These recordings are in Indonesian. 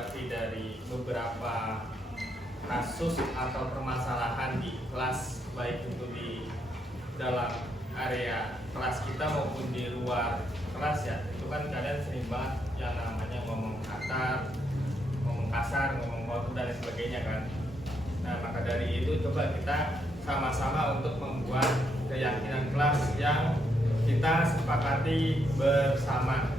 klarifikasi dari beberapa kasus atau permasalahan di kelas, baik itu di dalam area kelas kita maupun di luar kelas ya. Itu kan kalian sering banget yang namanya ngomong kasar, ngomong kotor dan sebagainya kan. Nah, maka dari itu coba kita sama-sama untuk membuat keyakinan kelas yang kita sepakati bersama.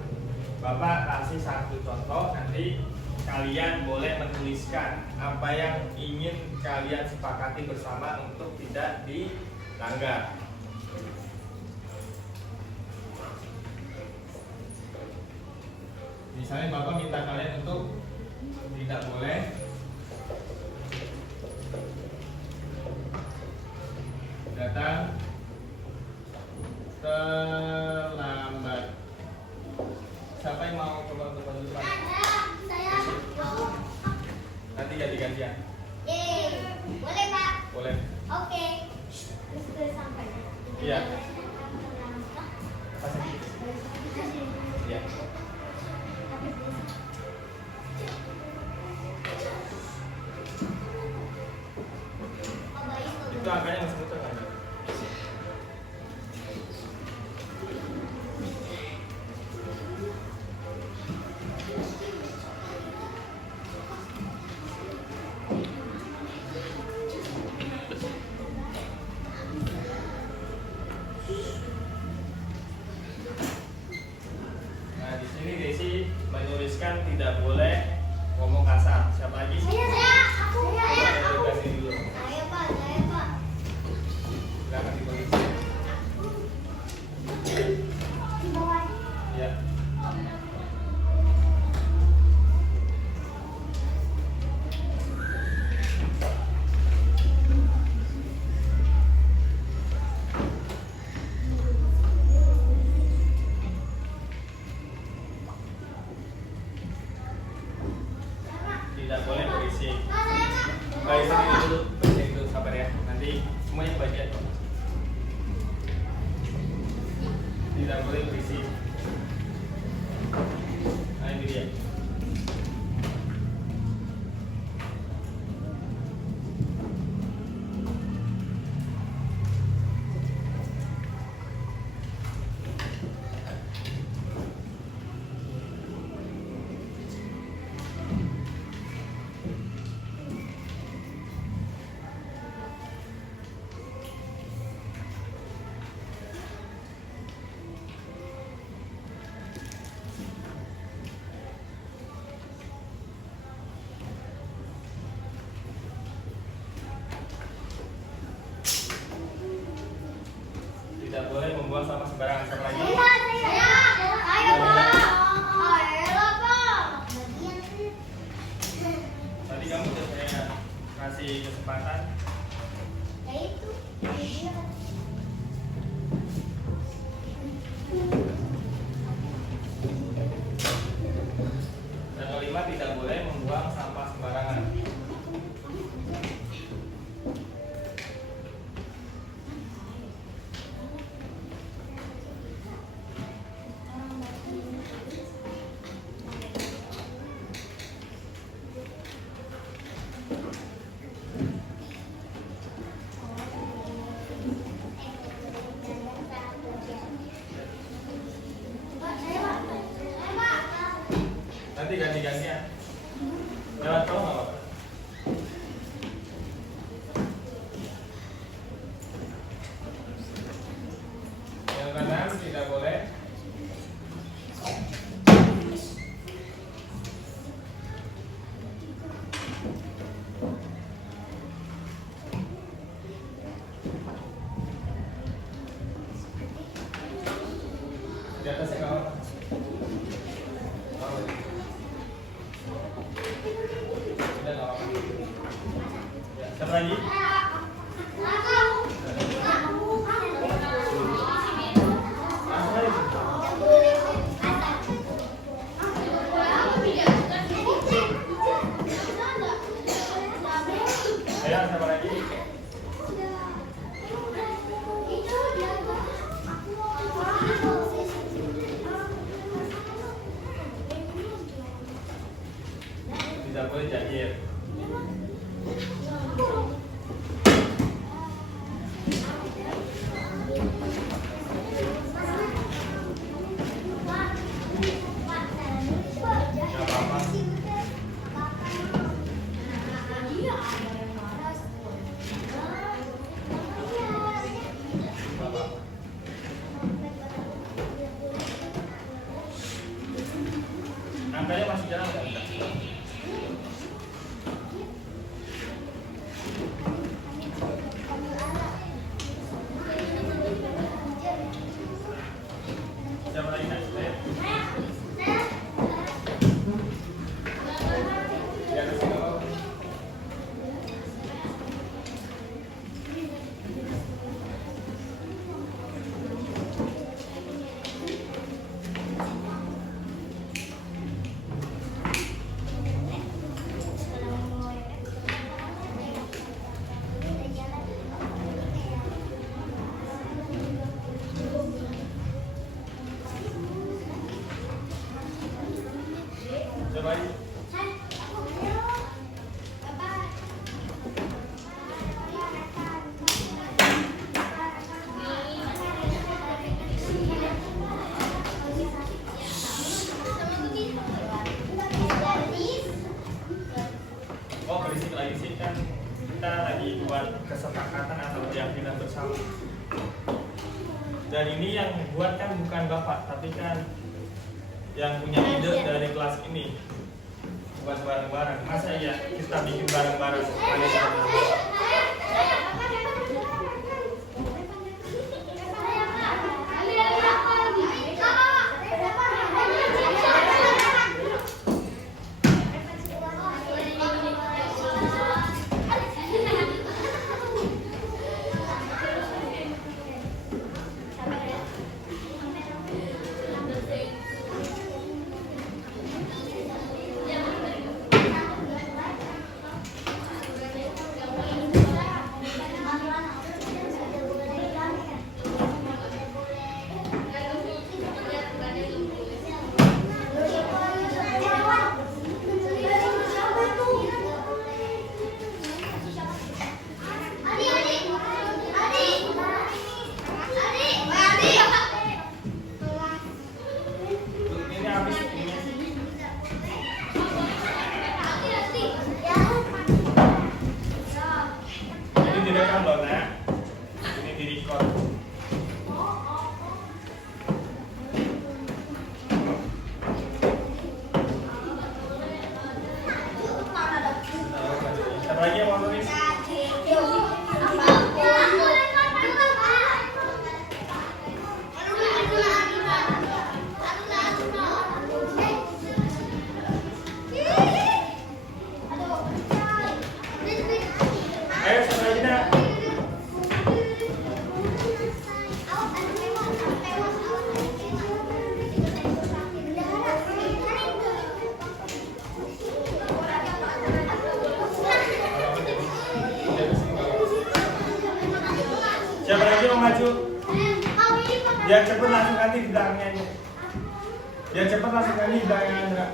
Bapak kasih satu contoh, nanti kalian boleh menuliskan apa yang ingin kalian sepakati bersama untuk tidak dilanggar. Misalnya Bapak minta kalian untuk tidak boleh datang terlambat. Siapa yang mau coba untuk bantu depan? Saya. Nanti ganti-gantian. Boleh Pak? Boleh. Oke. Sudah sampai. Iya. Kasih. Iya. Itu angkanya masih muter kan? Nah, di sini Desi menuliskan tidak boleh ngomong kasar. Siapa lagi? Aku. Coba kasih dulu. Saya Pak. Silakan ditulis. Di bawah. Ya. Tidak boleh berisik. Baik, sini dulu, baca dulu, sabar ya. Nanti semuanya baca. Tidak boleh berisik. Nah, ini dia. Tidak boleh membuang sampah sembarangan. Siapa lagi? Ayo Pak. Ayolah Pak. Tadi kamu udah saya kasih kesempatan. Ya itu. Dan kelima, tidak boleh membuang sampah sembarangan. Nanti ganti-gantian. Lewat bawah nggak apa-apa. Yang kanan tidak boleh. Di atasnya nggak apa-apa. Udah nggak apa-apa. Ya, siapa lagi? Ayo, siapa lagi? tidak boleh jahil. Nggak apa-apa. Nggak apa-apa. Angkanya masih jalan nggak? Enggak. Siapa lagi nak? Ya, kasih tahu. Coba aja. Oh, berisik lagi sih kan kita lagi buat kesepakatan atau keyakinan bersama. Dan ini yang buat kan bukan bapak, tapi kan yang punya ide dari kelas ini. Bukan bareng-bareng. Masa ya kita bikin bareng-bareng? Ini habis ini. Ini direkam loh, Nak. Ini direcord. Siapa lagi yang mau nulis? Ayo, siapa lagi, Nak? Siapa lagi mau maju? Biar cepet langsung ganti di belakangnya aja. Biar cepet langsung ganti di belakangnya Andra.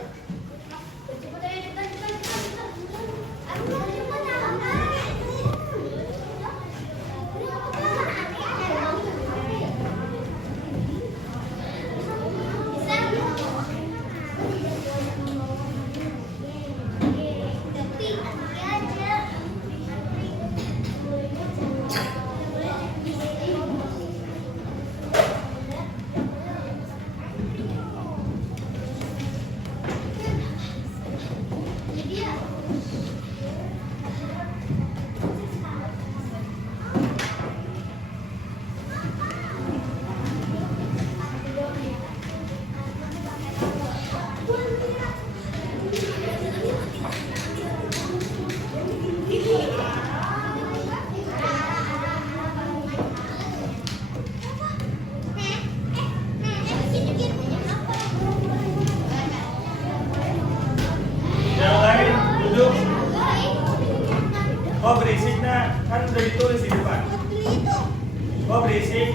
Yang lain duduk. Oh berisik, Nak. Kan udah ditulis di depan. Oh berisik.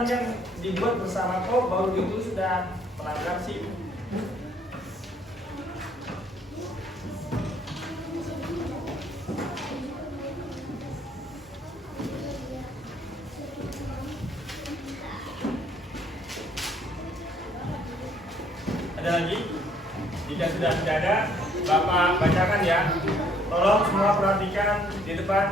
peraturan yang dibuat bersama kok baru ditulis sudah melanggar SIM. Ada lagi? Jika sudah tidak ada, Bapak bacakan ya. Tolong semua perhatikan di depan.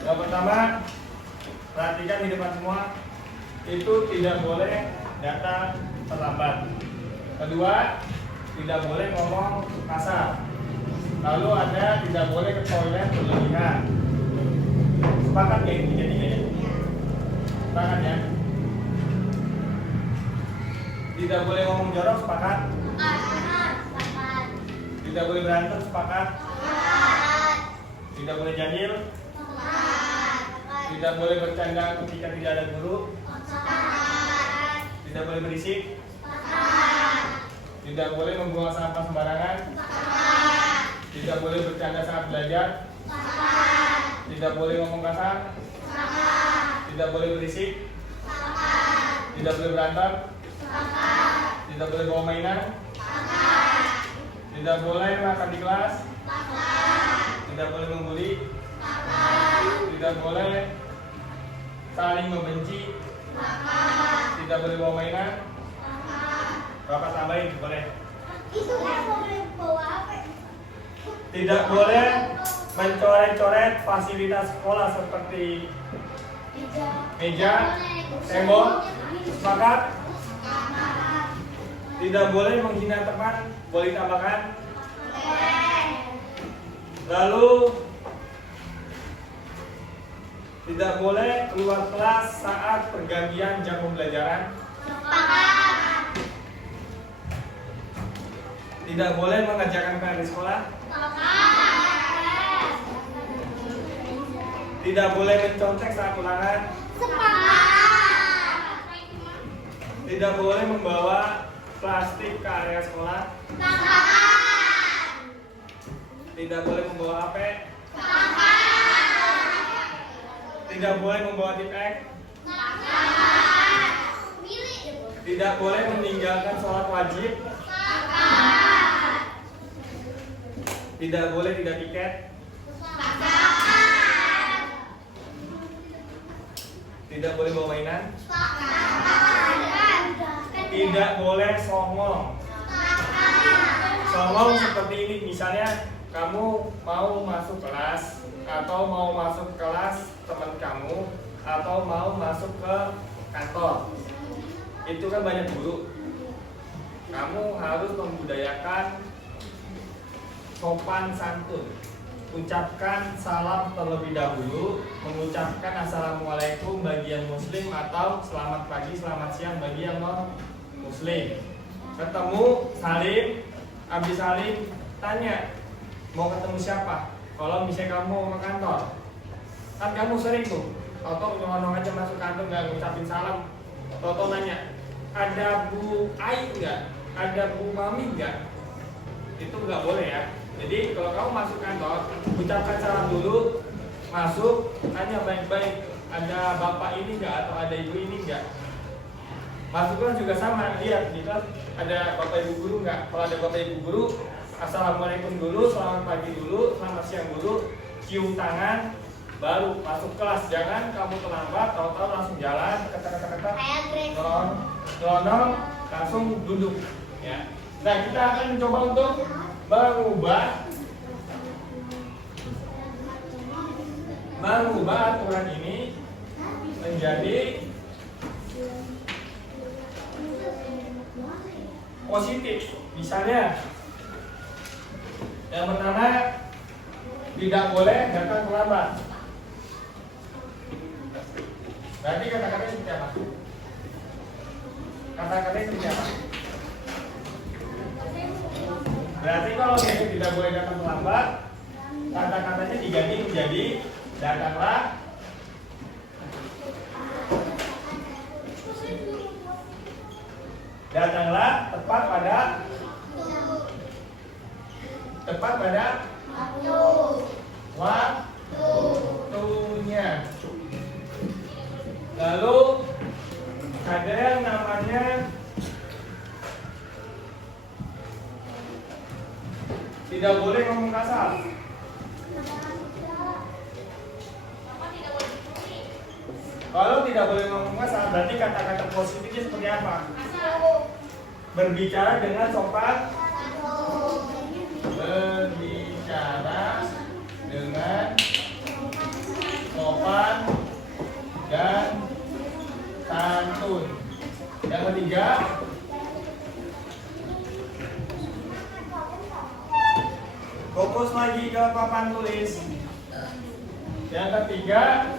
Yang pertama, perhatikan di depan semua. Itu tidak boleh datang terlambat. Kedua, tidak boleh ngomong kasar. Lalu ada tidak boleh ke toilet berlebihan. Sepakat ya ini tiga-tiganya? Sepakat ya? Tidak boleh ngomong jorok, sepakat? Sepakat. Tidak boleh berantem, sepakat? Sepakat. Tidak boleh jahil? Sepakat. Tidak boleh bercanda ketika tidak ada guru? Sepakat. Tidak boleh berisik? Sepakat. Tidak boleh membuang sampah sembarangan? Sepakat. Tidak boleh bercanda saat belajar? Sepakat. Tidak boleh ngomong kasar? Sepakat. Tidak boleh berisik? Sepakat. Tidak boleh berantem? Sepakat. Tidak boleh bawa mainan? Sepakat. Tidak boleh makan di kelas? Sepakat. Tidak boleh membuli? Sepakat. Tidak boleh saling membenci? Sepakat. Tidak boleh bawa mainan? Sepakat. Bapak tambahin, boleh. Itu boleh bawa apa? Tidak boleh mencoret-coret fasilitas sekolah seperti meja, tembok, sepakat? Tidak boleh menghina teman, boleh tambahkan? Lalu tidak boleh keluar kelas saat pergantian jam pembelajaran. Tidak boleh mengerjakan PR di sekolah. Tidak boleh mencontek saat ulangan. Tidak boleh membawa plastik ke area sekolah. Tidak boleh membawa HP. Tidak boleh membawa tipek. Tidak boleh meninggalkan sholat wajib. Tidak boleh tidak tiket. Tidak boleh bawa mainan. Tidak boleh songong. Songong seperti ini, misalnya kamu mau masuk kelas atau mau masuk kelas teman kamu atau mau masuk ke kantor. Itu kan banyak guru. Kamu harus membudayakan sopan santun, ucapkan salam terlebih dahulu, mengucapkan assalamualaikum bagi yang muslim atau selamat pagi, selamat siang bagi yang non muslim. Ketemu Salim, Abdi Salim tanya mau ketemu siapa? Kalau misalnya kamu mau ke kantor, kan kamu sering tuh, Toto nyolong aja masuk kantor nggak ngucapin salam. Toto nanya, ada Bu Ai nggak? Ada Bu Mami nggak? Itu nggak boleh ya. Jadi kalau kamu masuk kantor, ucapkan salam dulu, masuk, tanya baik-baik, ada bapak ini nggak atau ada ibu ini nggak? Masuk kelas juga sama, lihat di kelas ada bapak ibu guru nggak? Kalau ada bapak ibu guru, assalamualaikum dulu, selamat pagi dulu, selamat siang dulu, cium tangan, baru masuk kelas. Jangan kamu terlambat, tahu-tahu langsung jalan, kata-kata, nyelonong, langsung duduk. Ya. Nah kita akan mencoba untuk mengubah aturan ini menjadi positif. Misalnya yang pertama, tidak boleh datang terlambat. Berarti kata-katanya seperti apa? Kata-katanya seperti apa? Berarti kalau dia tidak boleh datang terlambat, kata-katanya diganti menjadi datanglah Datanglah tepat pada waktunya. Lalu ada yang namanya tidak boleh ngomong kasar. Kalau tidak boleh ngomong kasar, berarti kata-kata positifnya seperti apa? Berbicara dengan sopan. Berbicara dengan sopan dan santun. Yang ketiga, fokus lagi ke papan tulis. Yang ketiga,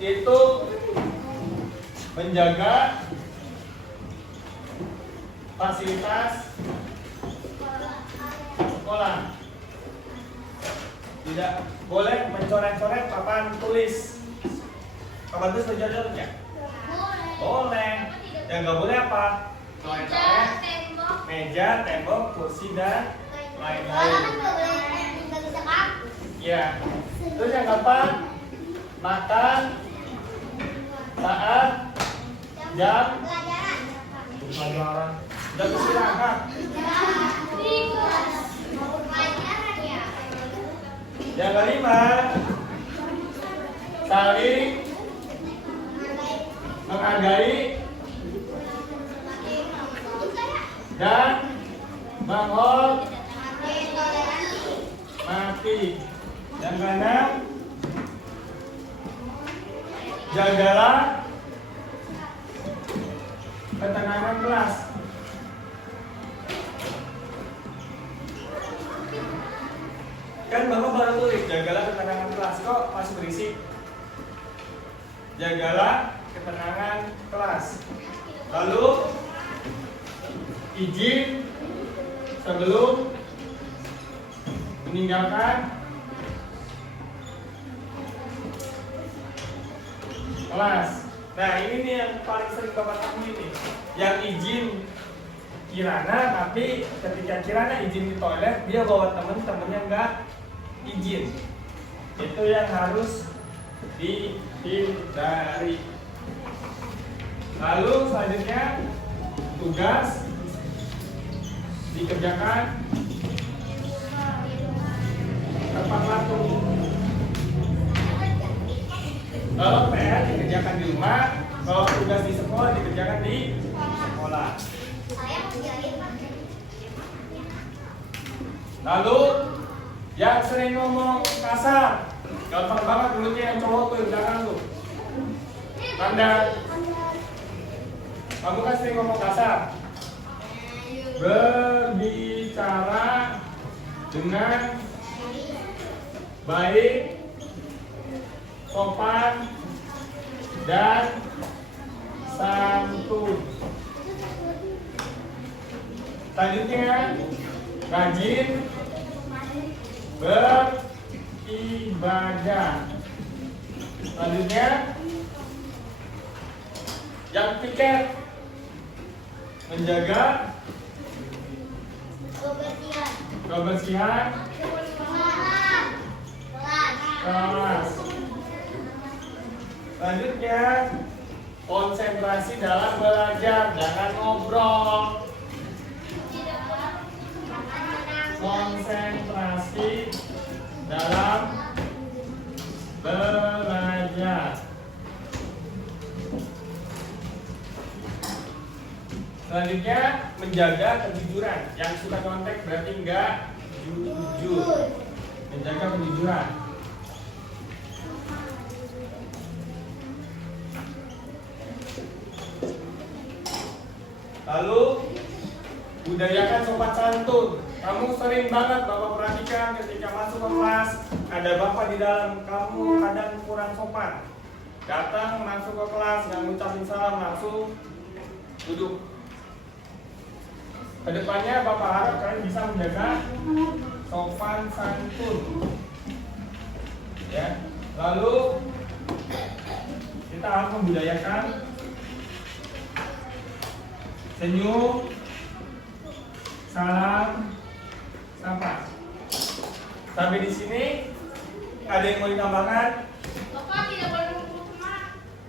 itu menjaga fasilitas sekolah. Tidak boleh mencoret-coret papan tulis. Papan tulis mencoret ya? Boleh. Yang nggak boleh apa? Coret-coret meja, tembok, kursi dan lain-lain. Ya. Terus yang keempat, makan saat jam pelajaran. Jam istirahat. Yang kelima, saling menghargai dan menghormati. Yang keenam, jagalah ketenangan kelas. Kan Bapak baru tulis, jagalah ketenangan kelas. Kok masih berisik? Jagalah ketenangan kelas. Lalu izin sebelum meninggalkan kelas. Nah ini nih yang paling sering Bapak temui ini. Yang izin Kirana, tapi ketika Kirana izin di toilet, dia bawa temen-temennya nggak izin. Itu yang harus dihindari. Lalu selanjutnya tugas dikerjakan tepat waktu. Kalau PR dikerjakan di rumah, kalau tugas di sekolah dikerjakan di sekolah. Lalu yang sering ngomong kasar, gampang banget mulutnya yang cowok tuh, jangan tuh. Tanda, kamu kan sering ngomong kasar. Berbicara dengan baik, sopan, dan santun. Selanjutnya, rajin beribadah. Selanjutnya, yang piket, menjaga kebersihan kelas. Selanjutnya, konsentrasi dalam belajar, jangan ngobrol. Konsentrasi dalam belajar. Selanjutnya, menjaga kejujuran. Yang suka kontak berarti enggak jujur. Menjaga kejujuran. Lalu, budayakan sopan santun. Kamu sering banget Bapak perhatikan ketika masuk ke kelas, ada Bapak di dalam, kamu kadang kurang sopan. Datang masuk ke kelas, nggak ngucapin salam, langsung duduk. Kedepannya Bapak harap kalian bisa menjaga sopan santun. Ya. Lalu kita harus membudayakan senyum, salam, sapa. Sampai di sini ada yang mau ditambahkan? Bapak tidak boleh memukul teman.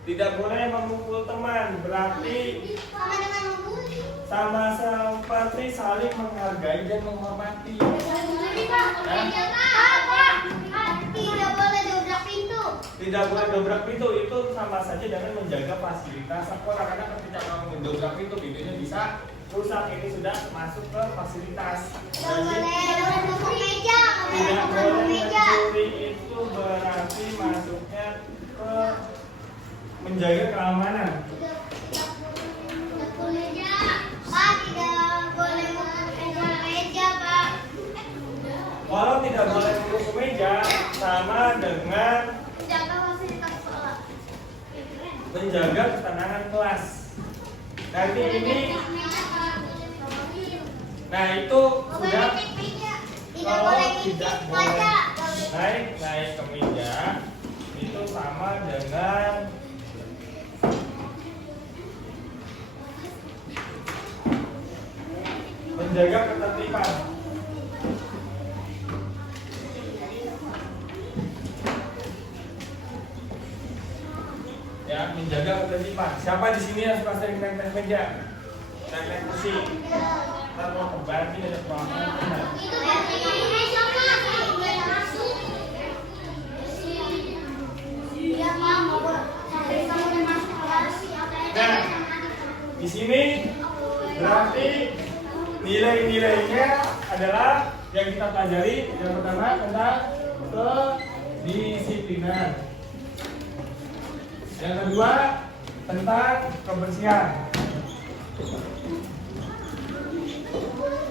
Tidak boleh memukul teman, berarti Sama dengan membuli. sama seperti saling menghargai dan menghormati. Membuli Pak. Pak. Tidak boleh dobrak pintu. Tidak boleh dobrak pintu, itu sama saja dengan menjaga fasilitas sekolah, karena ketika kamu mendobrak pintu, pintunya bisa rusak. Ini sudah masuk ke fasilitas. Tidak Jadi, boleh numpuk meja. tidak boleh Meja. mencuri, itu berarti masuknya ke menjaga keamanan. Tidak boleh meja. Pak, tidak boleh memukul meja, Pak. Kalau tidak boleh mengukur meja, sama dengan Jaga fasilitas sekolah. menjaga ketenangan kelas. Nanti ini, nah itu sudah Tidak kalau boleh tidak ngintip boleh kaca. naik ke meja, itu sama dengan menjaga ketertiban. Ya, menjaga ketertiban. Siapa di sini yang suka sering naik meja? Naik kursi. Ntar mau kembali ada pelanggan. Itu dari meja, Pak. Boleh masuk. Iya, Pak. Mau boleh masuk kelas. Nah, di sini berarti nilai-nilainya adalah yang kita pelajari. Yang pertama tentang kedisiplinan. Yang kedua tentang kebersihan.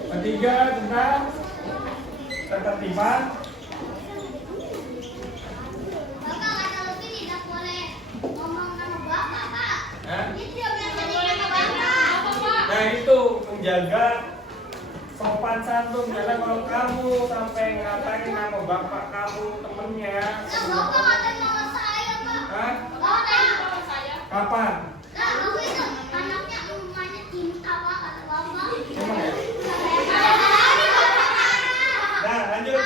Ketiga tentang ketertiban. Bapak kata Lucky tidak boleh ngomong nama Bapak, Pak. Nah, Itu yang biasa nama Bapak. nah itu menjaga sopan santun. Karena kalau kamu sampai ngatain nama bapak kamu, temennya, Lah, Bapak kata nama saya, Pak. hah? Bapak kata nama saya. Kapan? Lah, aku itu anaknya rumahnya Cinta, Pak, kata Bapak. Emang ya? Nah, lanjut.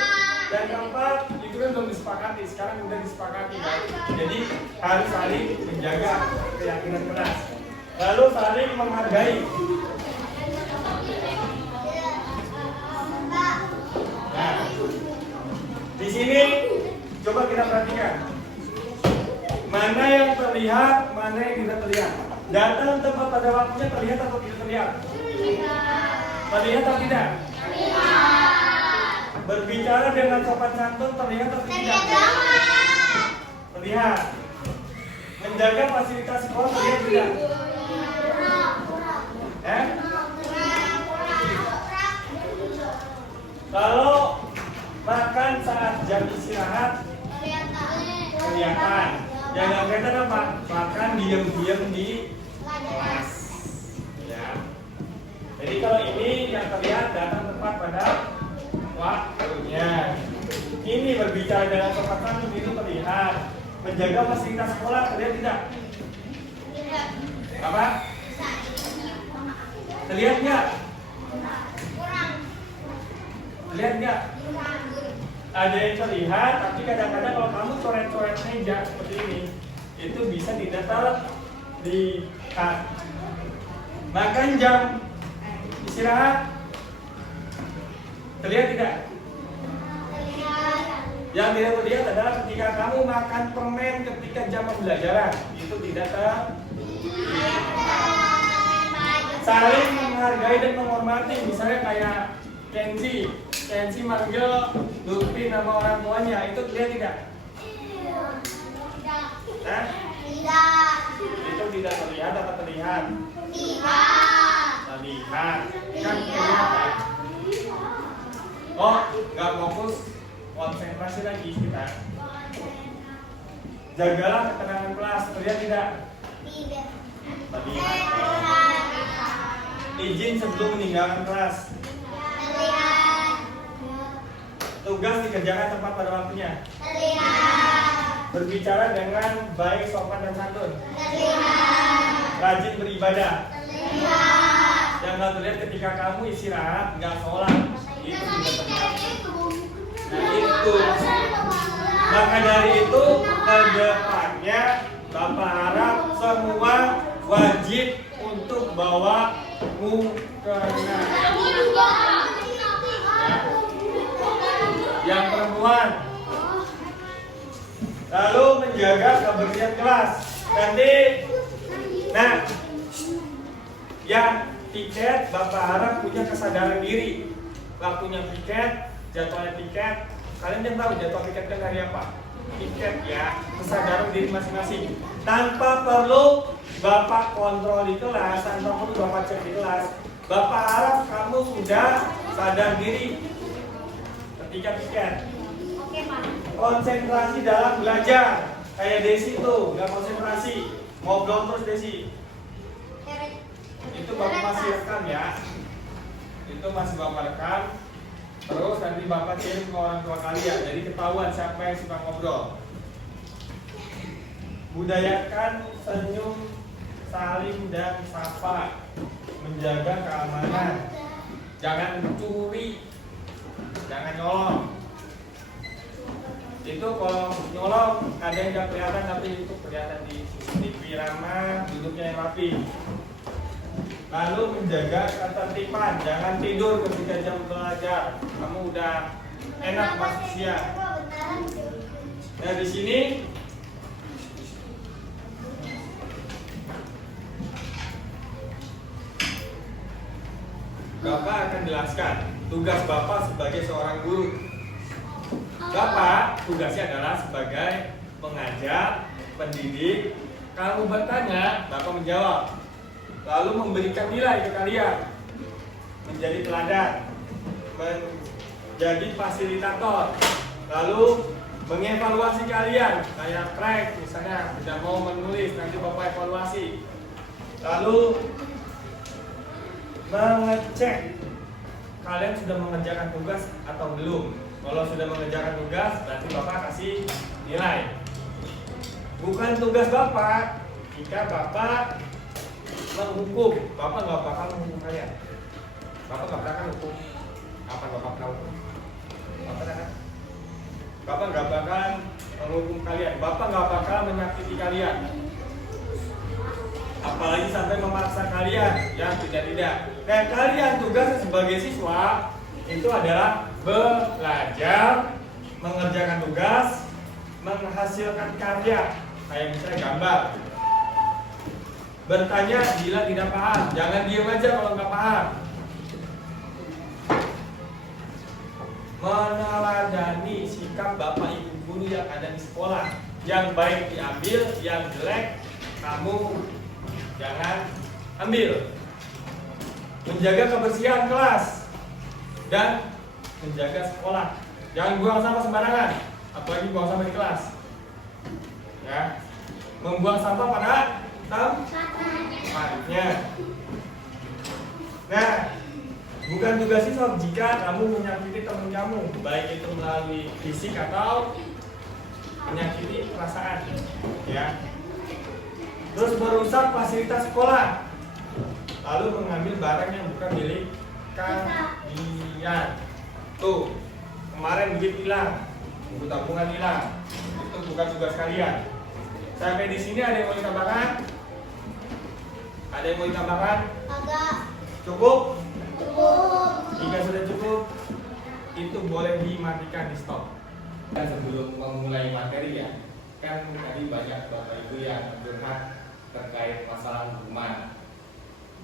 Dan keempat, itu kan belum disepakati. Sekarang udah disepakati, kan? Jadi harus saling menjaga keyakinan kelas. Lalu saling menghargai. Nah, di sini coba kita perhatikan. Mana yang terlihat, mana yang tidak terlihat. Datang tempat pada waktunya terlihat atau tidak terlihat? Terlihat atau tidak? Berbicara dengan sopan santun terlihat atau tidak? Terlihat. Menjaga fasilitas sekolah terlihat tidak? Kalau makan saat jam istirahat kelihatan. Jangan kelihatan apa? Makan diam-diam di kelas. Ya. Jadi kalau ini yang terlihat datang tepat pada waktunya. Ini berbicara dengan sopan santun itu terlihat. Menjaga fasilitas sekolah terlihat tidak? Apa? Terlihat nggak? Terlihat nggak? Ada yang terlihat, tapi kadang-kadang kalau kamu coret-coret meja seperti ini, itu bisa tidak terlihat. Makan jam istirahat, terlihat tidak? Yang tidak terlihat adalah ketika kamu makan permen ketika jam pembelajaran, itu tidak terlihat. Saling menghargai dan menghormati, misalnya kayak Kenzi manggil Lutfi nama orang tuanya, itu terlihat tidak? Nah, itu tidak terlihat atau terlihat? Terlihat. Kan kelihatan. Oh, nggak fokus, konsentrasi lagi kita. Jagalah ketenangan kelas, terlihat tidak? Terlihat. Izin sebelum meninggalkan kelas. Terlihat. Tugas dikerjakan tepat pada waktunya. Terlihat. Berbicara dengan baik, sopan dan santun. Terlihat. Rajin beribadah. Terlihat. Yang nggak terlihat ketika kamu istirahat nggak sholat. Itu juga terlihat. Nah itu. Maka dari itu kedepannya Bapak harap semua wajib untuk bawa mukena. Yang perempuan, lalu menjaga kebersihan kelas. Nanti, nah, yang piket Bapak harap punya kesadaran diri. Waktunya piket, jadwalnya piket. Kalian yang tahu jadwal piket kan hari apa? Piket ya, kesadaran diri masing-masing. Tanpa perlu Bapak kontrol di kelas, tanpa perlu Bapak cek di kelas. Bapak harap kamu sudah sadar diri ketika piket. Oke, Pak. Konsentrasi dalam belajar. Kayak Desi tuh, nggak konsentrasi, ngobrol terus Desi. Itu Bapak masih rekam ya. Itu masih Bapak rekam. Terus nanti Bapak kirim ke orang tua kalian. Jadi ketahuan siapa yang suka ngobrol. Budayakan senyum, saling dan sapa. Menjaga keamanan. Jangan curi. Jangan nyolong. Itu kalau nyolong ada yang nggak kelihatan tapi itu kelihatan di CCTV ramah, duduknya yang rapi. Lalu menjaga ketertiban, jangan tidur ketika jam belajar. Kamu udah enak masuk siang. Nah di sini Bapak akan jelaskan tugas Bapak sebagai seorang guru. Bapak tugasnya adalah sebagai pengajar, pendidik. Kamu bertanya, Bapak menjawab. Lalu memberikan nilai ke kalian, menjadi teladan, menjadi fasilitator, lalu mengevaluasi kalian, kayak track misalnya, tidak mau menulis, nanti Bapak evaluasi, lalu mengecek kalian sudah mengerjakan tugas atau belum. Kalau sudah mengerjakan tugas, berarti Bapak kasih nilai. Bukan tugas Bapak jika Bapak menghukum, Bapak nggak bakal menghukum kalian. Bapak nggak bakal hukum. Apa Bapak pernah hukum? Bapak nggak bakal menghukum kalian. Bapak nggak bakal menyakiti kalian. Apalagi sampai memaksa kalian yang tidak. Dan kalian tugasnya sebagai siswa itu adalah belajar, mengerjakan tugas, menghasilkan karya. Kayak misalnya gambar. Bertanya bila tidak paham, jangan diam aja kalau nggak paham. Meneladani sikap Bapak Ibu guru yang ada di sekolah. Yang baik diambil, yang jelek kamu jangan ambil. Menjaga kebersihan kelas dan menjaga sekolah. Jangan buang sampah sembarangan, apalagi buang sampah di kelas. Ya, membuang sampah pada tempatnya. Nah, bukan tugas siswa jika kamu menyakiti teman kamu, baik itu melalui fisik atau menyakiti perasaan, ya. Terus merusak fasilitas sekolah, lalu mengambil barang yang bukan milik kalian. Tuh, kemarin duit hilang, buku tabungan hilang, itu bukan tugas kalian. Sampai di sini ada yang mau ditambahkan? Ada yang mau ditambahkan? Agak. Cukup? Cukup. Jika sudah cukup, itu boleh dimatikan, di stop. Dan sebelum memulai materi ya, kan tadi banyak Bapak Ibu yang curhat terkait masalah hukuman.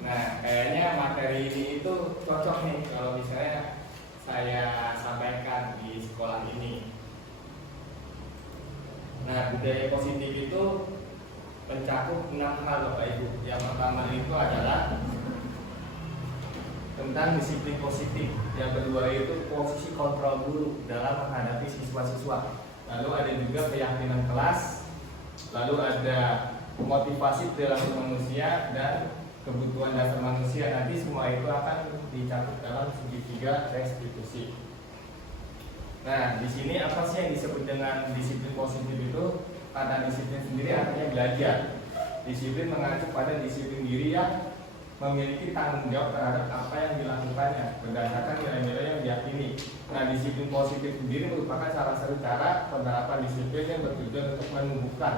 Nah, kayaknya materi ini itu cocok nih kalau misalnya saya sampaikan di sekolah ini. Nah, budaya positif itu mencakup 6 hal Bapak Ibu. Yang pertama itu adalah tentang disiplin positif. Yang kedua itu posisi kontrol guru dalam menghadapi siswa-siswa. Lalu ada juga keyakinan kelas. Lalu ada motivasi perilaku manusia dan kebutuhan dasar manusia. Nanti semua itu akan dicakup dalam segitiga restitusi. Nah, di sini apa sih yang disebut dengan disiplin positif itu? Kata disiplin sendiri artinya belajar. Disiplin mengacu pada disiplin diri yang memiliki tanggung jawab terhadap apa yang dilakukannya berdasarkan nilai-nilai yang diyakini. Nah, disiplin positif sendiri merupakan salah satu cara penerapan disiplin yang bertujuan untuk menumbuhkan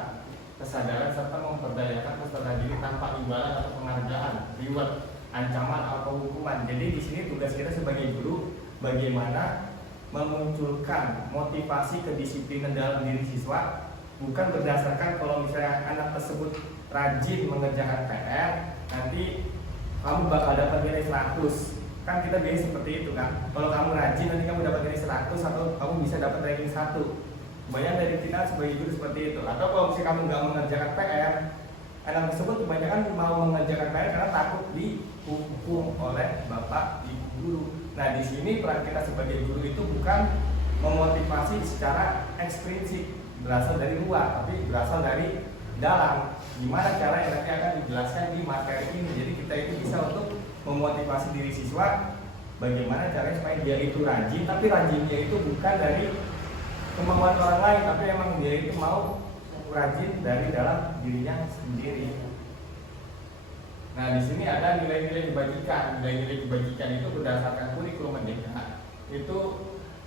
kesadaran serta memperdayakan peserta diri tanpa imbalan atau penghargaan, reward, ancaman atau hukuman. Jadi di sini tugas kita sebagai guru bagaimana memunculkan motivasi kedisiplinan dalam diri siswa, bukan berdasarkan kalau misalnya anak tersebut rajin mengerjakan PR, nanti kamu bakal dapat nilai 100. Kan kita biasanya seperti itu kan. Kalau kamu rajin nanti kamu dapat nilai 100 atau kamu bisa dapat ranking 1. Banyak dari kita sebagai guru seperti itu. Atau kalau misalnya kamu nggak mengerjakan PR, anak tersebut kebanyakan mau mengerjakan PR karena takut dihukum oleh bapak ibu guru. Nah, di sini peran kita sebagai guru itu bukan memotivasi secara ekstrinsik berasal dari luar, tapi berasal dari dalam. Gimana cara yang nanti akan dijelaskan di materi ini. Jadi kita itu bisa untuk memotivasi diri siswa bagaimana caranya supaya dia itu rajin, tapi rajinnya itu bukan dari kemauan orang lain, tapi emang dia itu mau rajin dari dalam dirinya sendiri. Nah, di sini ada nilai-nilai kebajikan. Nilai-nilai kebajikan itu berdasarkan kurikulum Merdeka. Itu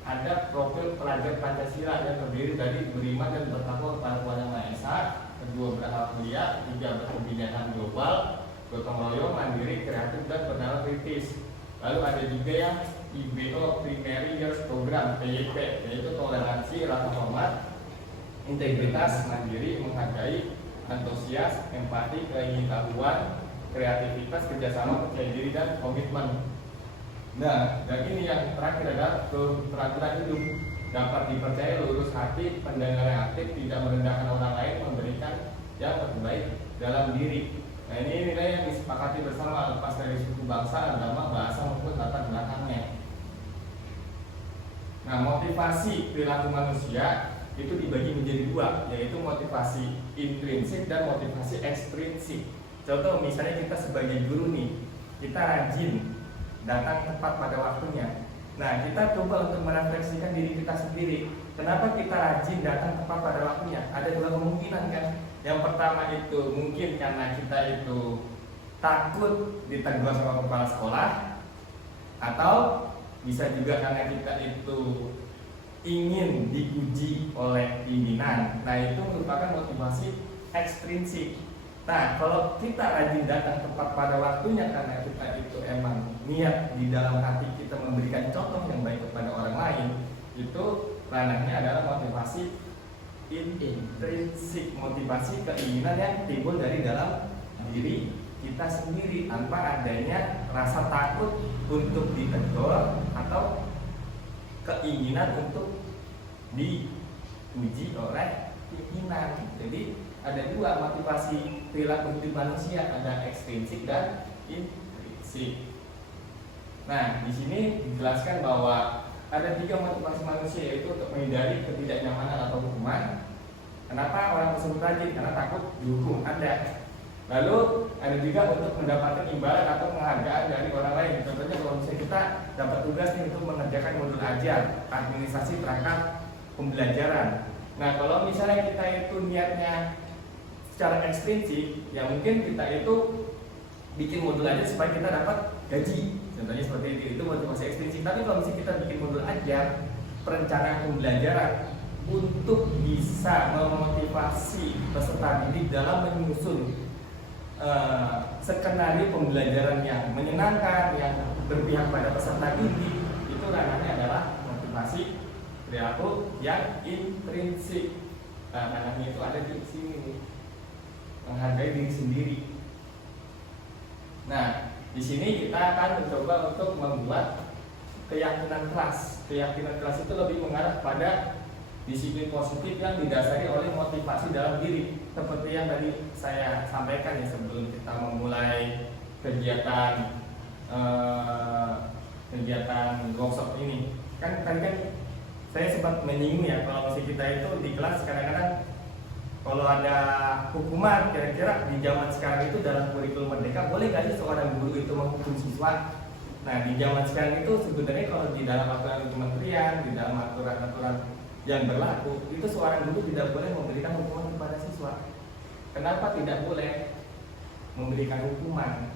ada profil pelajar Pancasila yang terdiri dari beriman dan bertakwa kepada Tuhan Yang Maha Esa, kedua berakhlak mulia, tiga berkebinekaan global, gotong royong, mandiri, kreatif dan bernalar kritis. Lalu ada juga yang IBO Primary Years Program PYP, yaitu toleransi, rasa hormat, integritas, mandiri, menghargai, antusias, empati, keingin-tahuan, kreativitas, kerjasama, percaya diri dan komitmen. Nah, dan ini yang terakhir adalah keteraturan hidup, dapat dipercaya, lurus hati, pendengar yang aktif, tidak merendahkan orang lain, memberikan yang terbaik dalam diri. Nah, ini nilai yang disepakati bersama lepas dari suku, bangsa, agama, bahasa maupun latar belakangnya. Nah, motivasi perilaku manusia itu dibagi menjadi dua, yaitu motivasi intrinsik dan motivasi ekstrinsik. Contoh misalnya kita sebagai guru nih, kita rajin datang tepat pada waktunya. Nah, kita coba untuk merefleksikan diri kita sendiri. Kenapa kita rajin datang tepat pada waktunya? Ada dua kemungkinan kan. Yang pertama itu mungkin karena kita itu takut ditegur sama kepala sekolah, atau bisa juga karena kita itu ingin dipuji oleh pimpinan. Nah, itu merupakan motivasi ekstrinsik. Nah, kalau kita rajin datang tepat pada waktunya karena kita itu emang niat di dalam hati kita memberikan contoh yang baik kepada orang lain, itu ranahnya adalah motivasi intrinsik, motivasi keinginan yang timbul dari dalam diri kita sendiri tanpa adanya rasa takut untuk ditegur atau keinginan untuk dipuji oleh pimpinan. Jadi ada dua motivasi perilaku hidup manusia, ada ekstrinsik dan intrinsik. Nah, di sini dijelaskan bahwa ada tiga motivasi manusia, yaitu untuk menghindari ketidaknyamanan atau hukuman. Kenapa orang tersebut rajin? Karena takut dihukum. Ada. Lalu ada juga untuk mendapatkan imbalan atau penghargaan dari orang lain. Contohnya kalau misalnya kita dapat tugas nih untuk mengerjakan modul ajar, administrasi perangkat pembelajaran. Nah, kalau misalnya kita itu niatnya secara ekstrinsik, ya mungkin kita itu bikin modul aja supaya kita dapat gaji. Contohnya seperti itu motivasi ekstrinsik. Tapi kalau misalnya kita bikin modul ajar, perencanaan pembelajaran untuk bisa memotivasi peserta didik dalam menyusun skenario pembelajaran yang menyenangkan, yang berpihak pada peserta didik, itu ranahnya adalah motivasi perilaku yang intrinsik. Ranahnya itu ada di sini, menghargai diri sendiri. Nah, di sini kita akan mencoba untuk membuat keyakinan kelas. Keyakinan kelas itu lebih mengarah pada disiplin positif yang didasari oleh motivasi dalam diri. Seperti yang tadi saya sampaikan ya sebelum kita memulai kegiatan workshop ini. Kan tadi kan saya sempat menyinggung ya kalau misalnya kita itu di kelas kadang-kadang kalau ada hukuman, kira-kira di zaman sekarang itu dalam kurikulum merdeka boleh nggak sih seorang guru itu menghukum siswa? Nah di zaman sekarang itu sebenarnya kalau di dalam aturan kementerian, di dalam aturan-aturan yang berlaku itu seorang guru tidak boleh memberikan hukuman kepada siswa. Kenapa tidak boleh memberikan hukuman?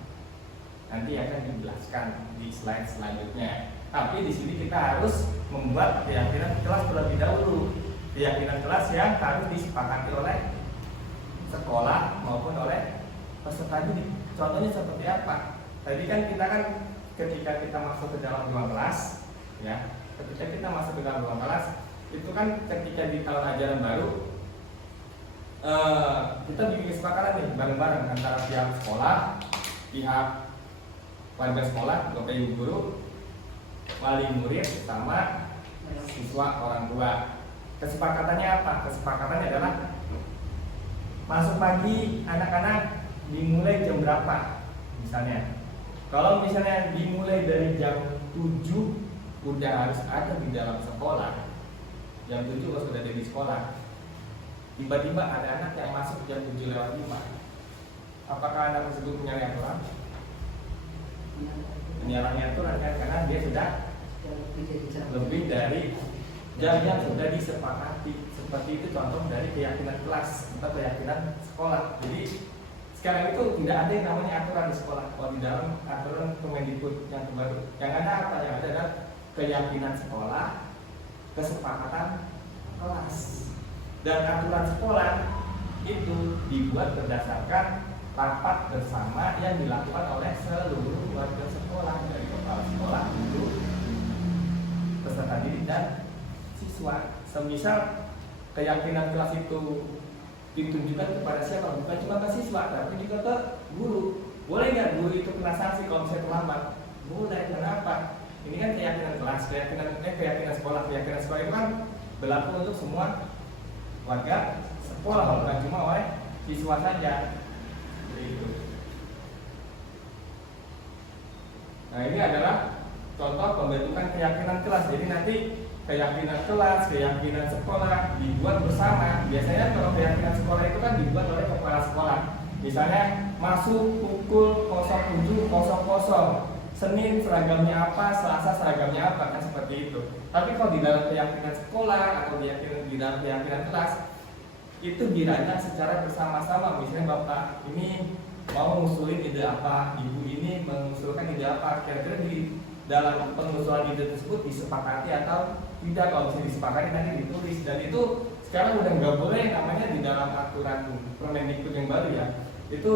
Nanti akan dijelaskan di slide selanjutnya. Tapi di sini kita harus membuat keyakinan kelas terlebih dahulu. Keyakinan kelas yang harus disepakati oleh sekolah maupun oleh peserta didik. Contohnya seperti apa? Tadi kan kita ketika kita masuk ke dalam ruang kelas, ya, ketika kita masuk ke dalam ruang kelas, itu kan ketika di tahun ajaran baru kita bikin kesepakatan nih bareng-bareng antara pihak sekolah, pihak warga sekolah, bapak ibu guru, wali murid, sama siswa orang tua. Kesepakatannya apa? Kesepakatannya adalah masuk pagi anak-anak dimulai jam berapa misalnya. Kalau misalnya dimulai dari jam 7 udah harus ada di dalam sekolah. Jam 7 harus sudah ada di sekolah. Tiba-tiba ada anak yang masuk jam 7:05. Apakah anak tersebut menyalahi aturan? Menyalahi aturan kan, karena dia sudah lebih dari jam yang sudah disepakati. Seperti itu contoh dari keyakinan kelas atau keyakinan sekolah. Jadi sekarang itu tidak ada yang namanya aturan di sekolah. Kalau di dalam aturan Kemendikbud yang terbaru, yang ada apa? Yang ada adalah keyakinan sekolah, kesepakatan kelas. Dan aturan sekolah itu dibuat berdasarkan rapat bersama yang dilakukan oleh seluruh warga sekolah, dari kepala sekolah, guru, peserta didik dan siswa. Semisal keyakinan kelas itu ditunjukkan kepada siapa? Bukan cuma ke siswa, tapi juga ke guru. Boleh nggak guru itu kena sanksi kalau misalnya terlambat? Boleh. Kenapa? Ini kan keyakinan kelas, keyakinan sekolah. Keyakinan sekolah itu kan berlaku untuk semua warga sekolah, bukan cuma oleh siswa saja. Itu. Nah ini adalah contoh pembentukan keyakinan kelas. Jadi nanti keyakinan kelas, keyakinan sekolah dibuat bersama. Biasanya kalau keyakinan sekolah itu kan dibuat oleh kepala sekolah. Misalnya masuk pukul 07.00, Senin seragamnya apa, Selasa seragamnya apa, kan seperti itu. Tapi kalau di dalam keyakinan sekolah atau di dalam keyakinan kelas itu dirancang secara bersama-sama. Misalnya bapak ini mau mengusulin ide apa, ibu ini mengusulkan ide apa, kira-kira di dalam pengusulan ide tersebut disepakati atau tidak. Kalau bisa disepakati nanti ditulis. Dan itu sekarang udah nggak boleh namanya di dalam aturan Permendikbud yang baru ya, itu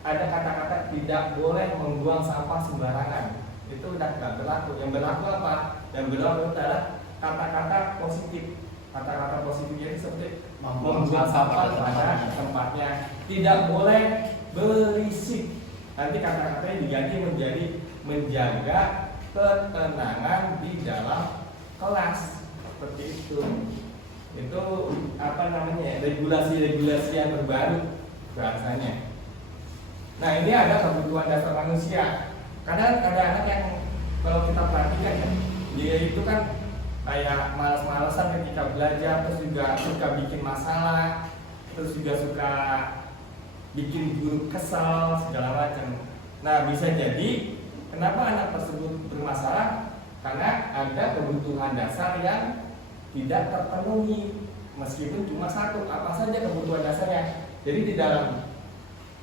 ada kata-kata tidak boleh membuang sampah sembarangan. Itu udah nggak berlaku. Yang berlaku apa? Yang berlaku adalah kata-kata positif. Kata-kata positifnya itu seperti membuang sampah pada tempatnya, tidak boleh berisik. Nanti kata-katanya diganti menjadi menjaga ketenangan di dalam kelas, seperti itu. Itu apa namanya, regulasi-regulasi yang terbaru bahasanya. Nah ini ada kebutuhan dasar manusia. Kadang ada anak yang kalau kita perhatikan ya, dia itu kan kayak malas-malesan ketika belajar, terus juga suka bikin masalah, terus juga suka bikin guru kesal segala macam. Nah bisa jadi kenapa anak tersebut bermasalah? Karena ada kebutuhan dasar yang tidak terpenuhi, meskipun cuma satu. Apa saja kebutuhan dasarnya? Jadi di dalam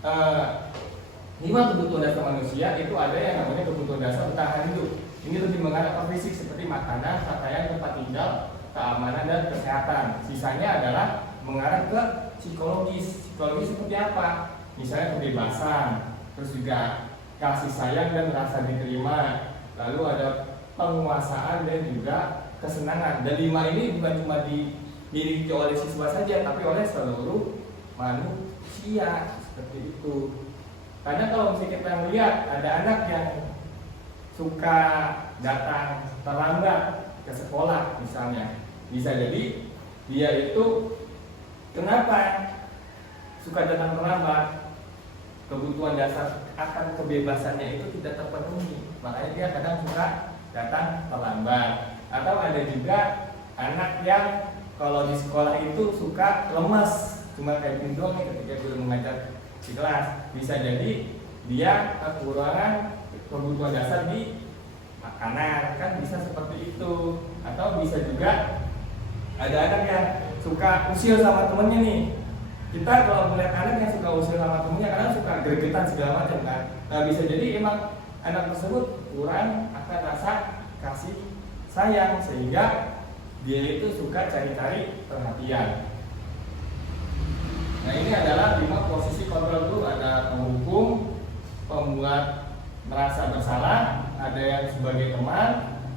5 kebutuhan dasar manusia itu ada yang namanya kebutuhan dasar bertahan hidup. Ini lebih mengarah ke fisik seperti makanan, pakaian, tempat tinggal, keamanan dan kesehatan. Sisanya adalah mengarah ke psikologis. Psikologis seperti apa? Misalnya kebebasan, terus juga kasih sayang dan rasa diterima. Lalu ada penguasaan dan juga kesenangan. Dan 5 ini bukan cuma dimiliki oleh siswa saja, tapi oleh seluruh manusia, seperti itu. Karena kalau misalnya kita melihat ada anak yang suka datang terlambat ke sekolah misalnya, bisa jadi dia itu kenapa suka datang terlambat? Kebutuhan dasar akan kebebasannya itu tidak terpenuhi, makanya dia kadang suka datang terlambat. Atau ada juga anak yang kalau di sekolah itu suka lemas cuma kayak gini doang nih ketika dia mengajar di kelas. Bisa jadi dia kekurangan kebutuhan dasar di makanan, kan bisa seperti itu. Atau bisa juga ada anak yang suka usil sama temennya nih. Kita kalau melihat anak yang suka usil sama temennya, kadang suka gregetan segala macam kan. Nah bisa jadi emang anak tersebut kurang akan rasa kasih sayang, sehingga dia itu suka cari-cari perhatian. Nah ini adalah 5 posisi kontrol itu. Ada penghukum, pembuat merasa bersalah, ada yang sebagai teman,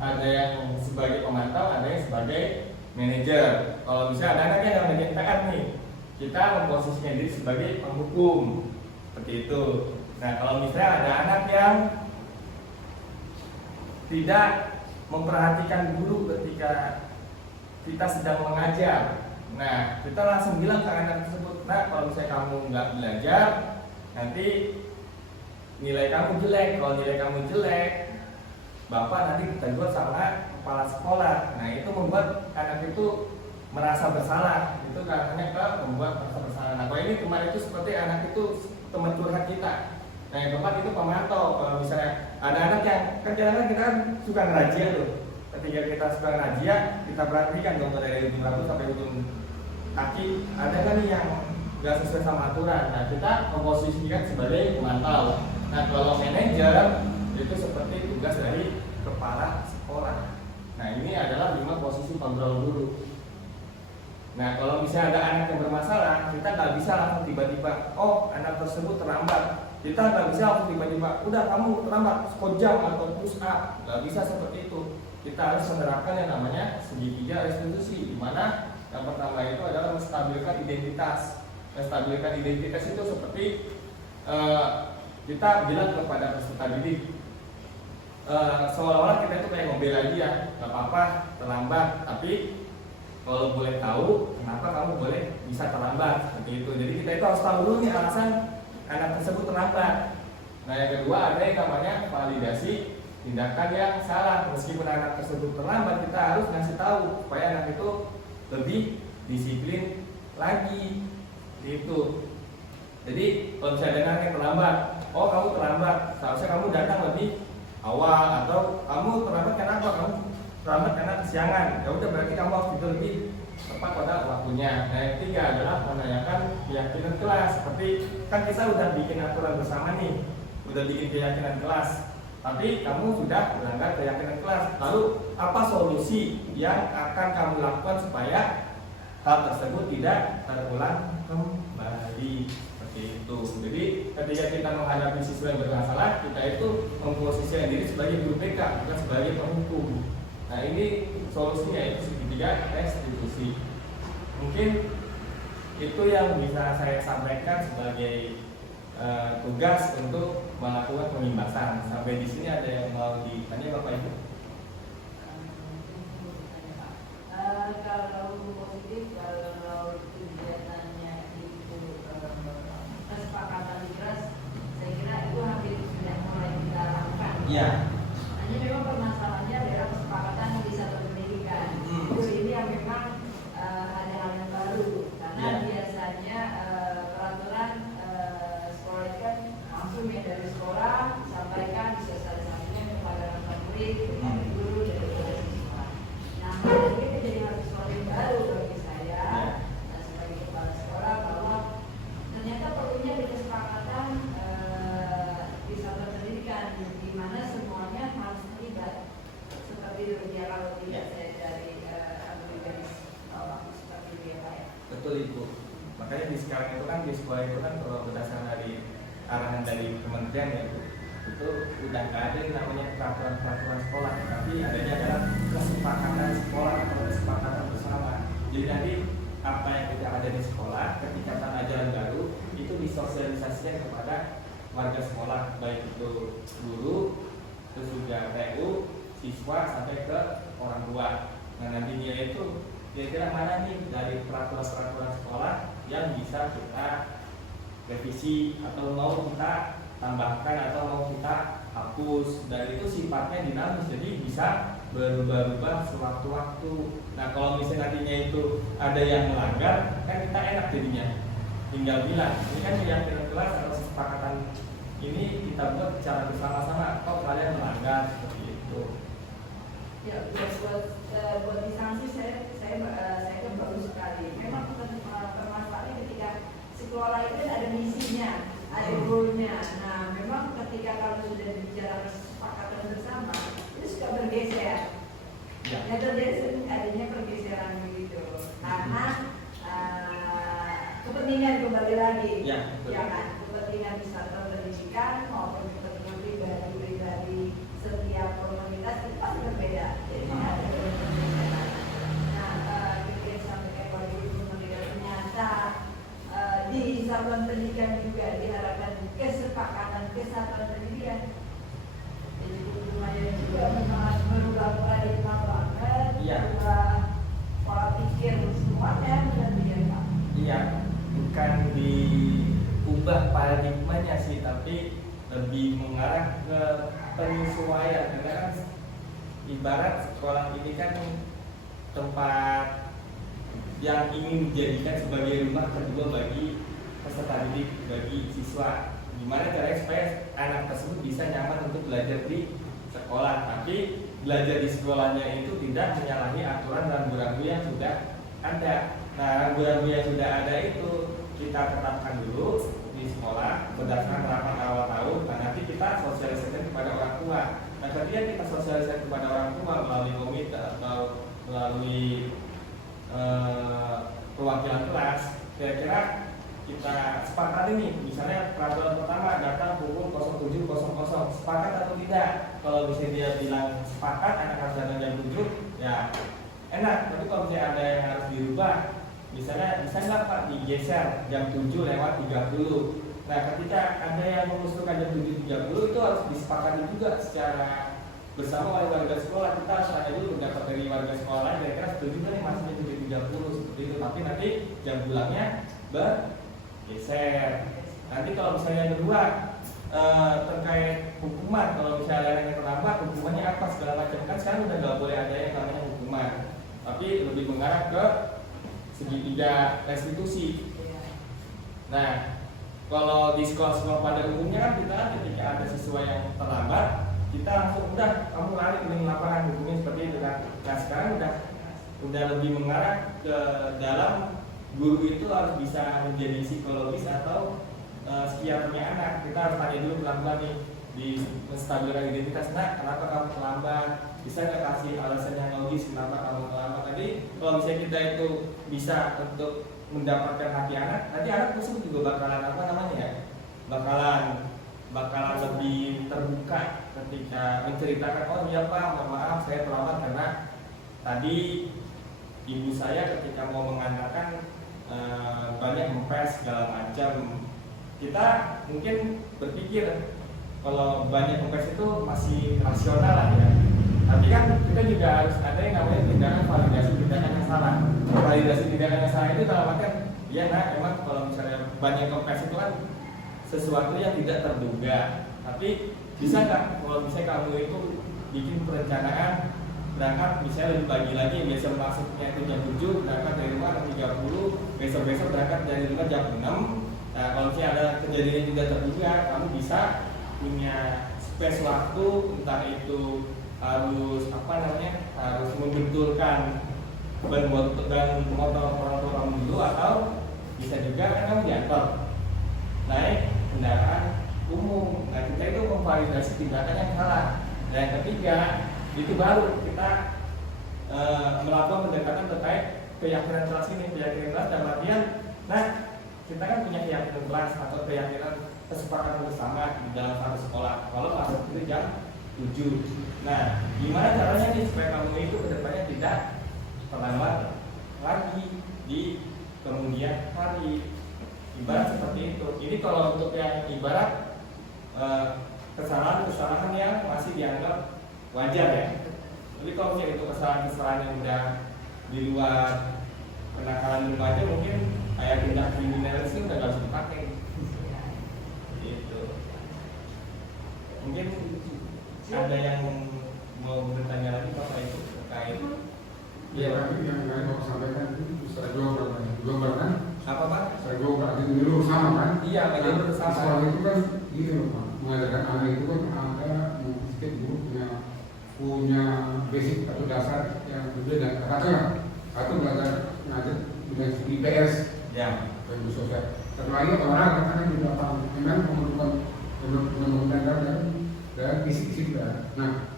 ada yang sebagai pemantau, ada yang sebagai manajer. Kalau bisa ada anak yang ngerjain PR nih, kita memposisikan diri sebagai penghukum, seperti itu. Nah kalau misalnya ada anak yang tidak memperhatikan guru ketika kita sedang mengajar, nah kita langsung bilang ke anak tersebut, nah kalau misalnya kamu nggak belajar, nanti nilai kamu jelek. Kalau nilai kamu jelek, bapak nanti ditegur sama kepala sekolah. Nah itu membuat anak itu merasa bersalah. Itu katanya ke membuat merasa bersalah. Nah kalau ini kemarin itu seperti anak itu teman curhat kita. Nah yang keempat itu pemantau. Kalau misalnya ada anak yang kadang-kadang kita kan suka ngerajia tuh. Ketika kita suka ngerajia, kita perhatikan dong dari ujung rambut sampai ujung kaki, ada kan yang nggak sesuai sama aturan. Nah kita memposisikan sebagai pemantau. Nah kalau manajer itu seperti tugas dari kepala sekolah. Nah ini adalah 5 posisi kontrol guru. Nah kalau misalnya ada anak yang bermasalah, kita nggak bisa langsung tiba-tiba, oh anak tersebut terlambat. Kita nggak bisa langsung tiba-tiba, udah kamu terlambat sekojam atau push up. Nggak bisa seperti itu. Kita harus menerapkan yang namanya segitiga restitusi, di mana yang pertama itu adalah menstabilkan identitas. Menstabilkan identitas itu seperti kita bilang kepada peserta didik, seolah-olah kita itu kayak membela dia, nggak apa-apa terlambat, tapi kalau boleh tahu kenapa kamu boleh bisa terlambat, seperti itu. Jadi kita itu harus tahu dulu nih alasan anak tersebut terlambat. Nah yang kedua ada yang namanya validasi tindakan yang salah. Meskipun anak tersebut terlambat, kita harus ngasih tahu supaya anak itu lebih disiplin lagi, itu. Jadi kalau misalnya ada anak yang terlambat, oh kamu terlambat, seharusnya kamu datang lebih awal, atau kamu terlambat kenapa? Kamu terlambat karena kesiangan. Ya udah berarti kamu harus tidur lebih tepat pada waktunya. Nah yang ketiga adalah menanyakan keyakinan kelas. Seperti kan kita udah bikin aturan bersama nih, udah bikin keyakinan kelas, tapi kamu sudah melanggar keyakinan kelas. Lalu apa solusi yang akan kamu lakukan supaya hal tersebut tidak terulang kembali, seperti itu. Jadi ketika kita menghadapi siswa yang bermasalah, kita itu memposisikan diri sebagai guru BK, bukan sebagai penghukum. Nah ini solusinya itu segitiga restitusi. Mungkin itu yang bisa saya sampaikan sebagai tugas untuk melakukan pengimbasan. Sampai di sini ada yang mau ditanya Bapak Ibu? Kalau positif, kalau kegiatannya itu kesepakatan di kelas, saya kira itu hampir sudah mulai kita lakukan. Iya. Hanya memang permasalahannya adalah kesepakatan di satu pendidikan. Itu ini yang memang ada hal yang baru, karena biasanya peraturan sekolah itu kan langsung ya dari sekolah sampaikan sosialisasinya kepada anak murid, guru dan kepada siswa. Nah, hal ini menjadi hal sesuatu yang baru bagi saya sebagai kepala sekolah, bahwa ternyata perlunya di kesepakatan di satu pendidikan di mana semuanya harus terlibat. Seperti itu ya, kalau tidak saya dari organisasi seperti itu ya Pak ya. Betul Ibu. Makanya di sekarang itu kan di sekolah itu kan kalau berdasarkan dari arahan dari kementerian ya Bu, itu udah nggak ada yang namanya peraturan sekolah, tapi adanya adalah kesepakatan sekolah atau kesepakatan bersama. Jadi nanti apa yang tidak ada di sekolah ketika tahun ajaran baru itu disosialisasikan kepada warga sekolah, baik itu guru, terus juga TU, siswa sampai ke orang tua. Nah nantinya itu kira-kira mana nih dari peraturan-peraturan sekolah yang bisa kita revisi atau mau kita tambahkan atau mau kita hapus, dan itu sifatnya dinamis, jadi bisa berubah-ubah sewaktu-waktu. Nah kalau misalnya nantinya itu ada yang melanggar, kan kita enak jadinya. tinggal bilang ini kan keyakinan kelas atau kesepakatan ini kita buat secara bersama-sama atau kalian melanggar seperti itu. Ya, buat disanksi saya kan bagus sekali. Memang permasalahannya ketika sekolah itu ada misinya, ada goalnya. Nah, memang ketika kalau sudah bicara kesepakatan bersama, itu suka bergeser. Ya. Ya, terjadi sering adanya pergeseran begitu. Karena kepentingan kembali lagi, Ya, betul. ya kan? Kepentingan wisata pendidikan maupun kepentingan pribadi setiap komunitas itu pasti berbeda. Jadi ada pergeseran. Nah, yang disampaikan oleh Ibu Menteri ternyata di satuan pendidikan juga diharapkan kesepakatan kesatuan pendidikan. Jadi lumayan juga memang merubah paradigma banget, Iya. merubah pola pikir semuanya dan Pak. Iya, bukan diubah paradigmanya sih, tapi lebih mengarah ke penyesuaian. Karena kan ibarat sekolah ini kan tempat yang ingin dijadikan sebagai rumah kedua bagi peserta didik, bagi siswa. Gimana caranya supaya anak tersebut bisa nyaman untuk belajar di sekolah, tapi belajar di sekolahnya itu tidak menyalahi aturan rambu-rambu yang sudah ada. Nah, rambu-rambu yang sudah ada itu kita tetapkan dulu di sekolah berdasarkan rapat awal tahun. Nah, nanti kita sosialisasikan kepada orang tua. Nah, ketika kita sosialisasikan kepada orang tua melalui komite atau melalui perwakilan kelas, kira-kira kita sepakat ini, misalnya peraturan pertama datang pukul 07.00, sepakat atau tidak? Kalau misalnya dia bilang sepakat, anak harus datang jam 7, ya enak. Tapi kalau misalnya ada yang harus dirubah, misalnya bisa nggak Pak digeser jam 7:30? Nah, ketika ada yang mengusulkan jam 7:30 itu harus disepakati juga secara bersama oleh warga sekolah. Kita harus tanya dulu pendapat dari warga sekolah, kira-kira setuju nih masih jam 7:30 seperti itu. Tapi nanti jam pulangnya bergeser. Nanti kalau misalnya yang kedua terkait hukuman, kalau misalnya ada yang terlambat, hukumannya apa segala macam, kan sekarang udah nggak boleh ada yang namanya hukuman, tapi lebih mengarah ke segitiga restitusi. Nah, kalau di sekolah-sekolah pada umumnya kan kita ketika ada siswa yang terlambat, kita langsung udah kamu lari ke lapangan, hukumnya seperti itu kan. Nah, sekarang udah lebih mengarah ke dalam guru itu harus bisa menjadi psikologis atau psikiaternya anak. Kita harus tanya dulu pelan-pelan nih di menstabilkan identitas. Nah, kenapa kamu terlambat? Bisa nggak kasih alasan yang logis kenapa kamu terlambat? Tadi kalau misalnya kita itu bisa untuk mendapatkan hati anak, nanti anak tersebut juga bakalan apa namanya ya? Bakalan lebih terbuka ketika menceritakan, oh iya Pak, mohon maaf saya terlambat karena tadi ibu saya ketika mau mengantarkan banyak mempes segala macam. Kita mungkin berpikir kalau banyak mempes itu masih rasional lah ya. Tapi kan kita juga harus ada yang namanya tindakan validasi tindakan yang salah. Validasi tindakan yang salah itu dalam artian, ya nah emang kalau misalnya banyak mempes itu kan sesuatu yang tidak terduga. Tapi bisa nggak kalau misalnya kamu itu bikin perencanaan berangkat misalnya lebih pagi lagi, biasa masuknya itu jam 7, berangkat dari rumah jam 3:30, besok berangkat dari rumah jam 6. Nah, kalau misalnya ada kejadian yang tidak terduga, kamu bisa punya space waktu, entah itu harus harus membetulkan ban motor orang tua kamu dulu, atau bisa juga kan kamu diantar naik kendaraan umum. Nah, kita itu memvalidasi tindakan yang salah. Dan yang ketiga, itu baru kita melakukan pendekatan terkait keyakinan kelas ini. Keyakinan kelas dalam artian, nah kita kan punya keyakinan kelas atau keyakinan kesepakatan bersama di dalam satu sekolah. Kalau masuk itu jam 7. Nah, gimana caranya nih supaya kamu itu kedepannya tidak terlambat lagi di kemudian hari? Ibarat seperti itu. Ini kalau untuk yang ibarat kesalahan yang masih dianggap wajar ya. Jadi kalau misalnya itu kesalahan yang udah di luar kenakalan remaja, mungkin kayak tindak kriminal itu udah gak bisa dipakai. Gitu. Mungkin ada yang mau bertanya lagi Bapak itu terkait? Iya, berarti yang mau sampaikan itu bisa dua berarti. Apa Pak? Saya dua berarti dulu Iya, belajar bersama. Sekolah itu kan gitu loh Pak, mengajarkan anak itu kan ada mungkin guru punya basic atau dasar yang berbeda. Katakanlah satu belajar ngajar dengan IPS, Ya. ilmu sosial. Terlalu orang karena di belakang memang memerlukan dan fisik juga. Nah,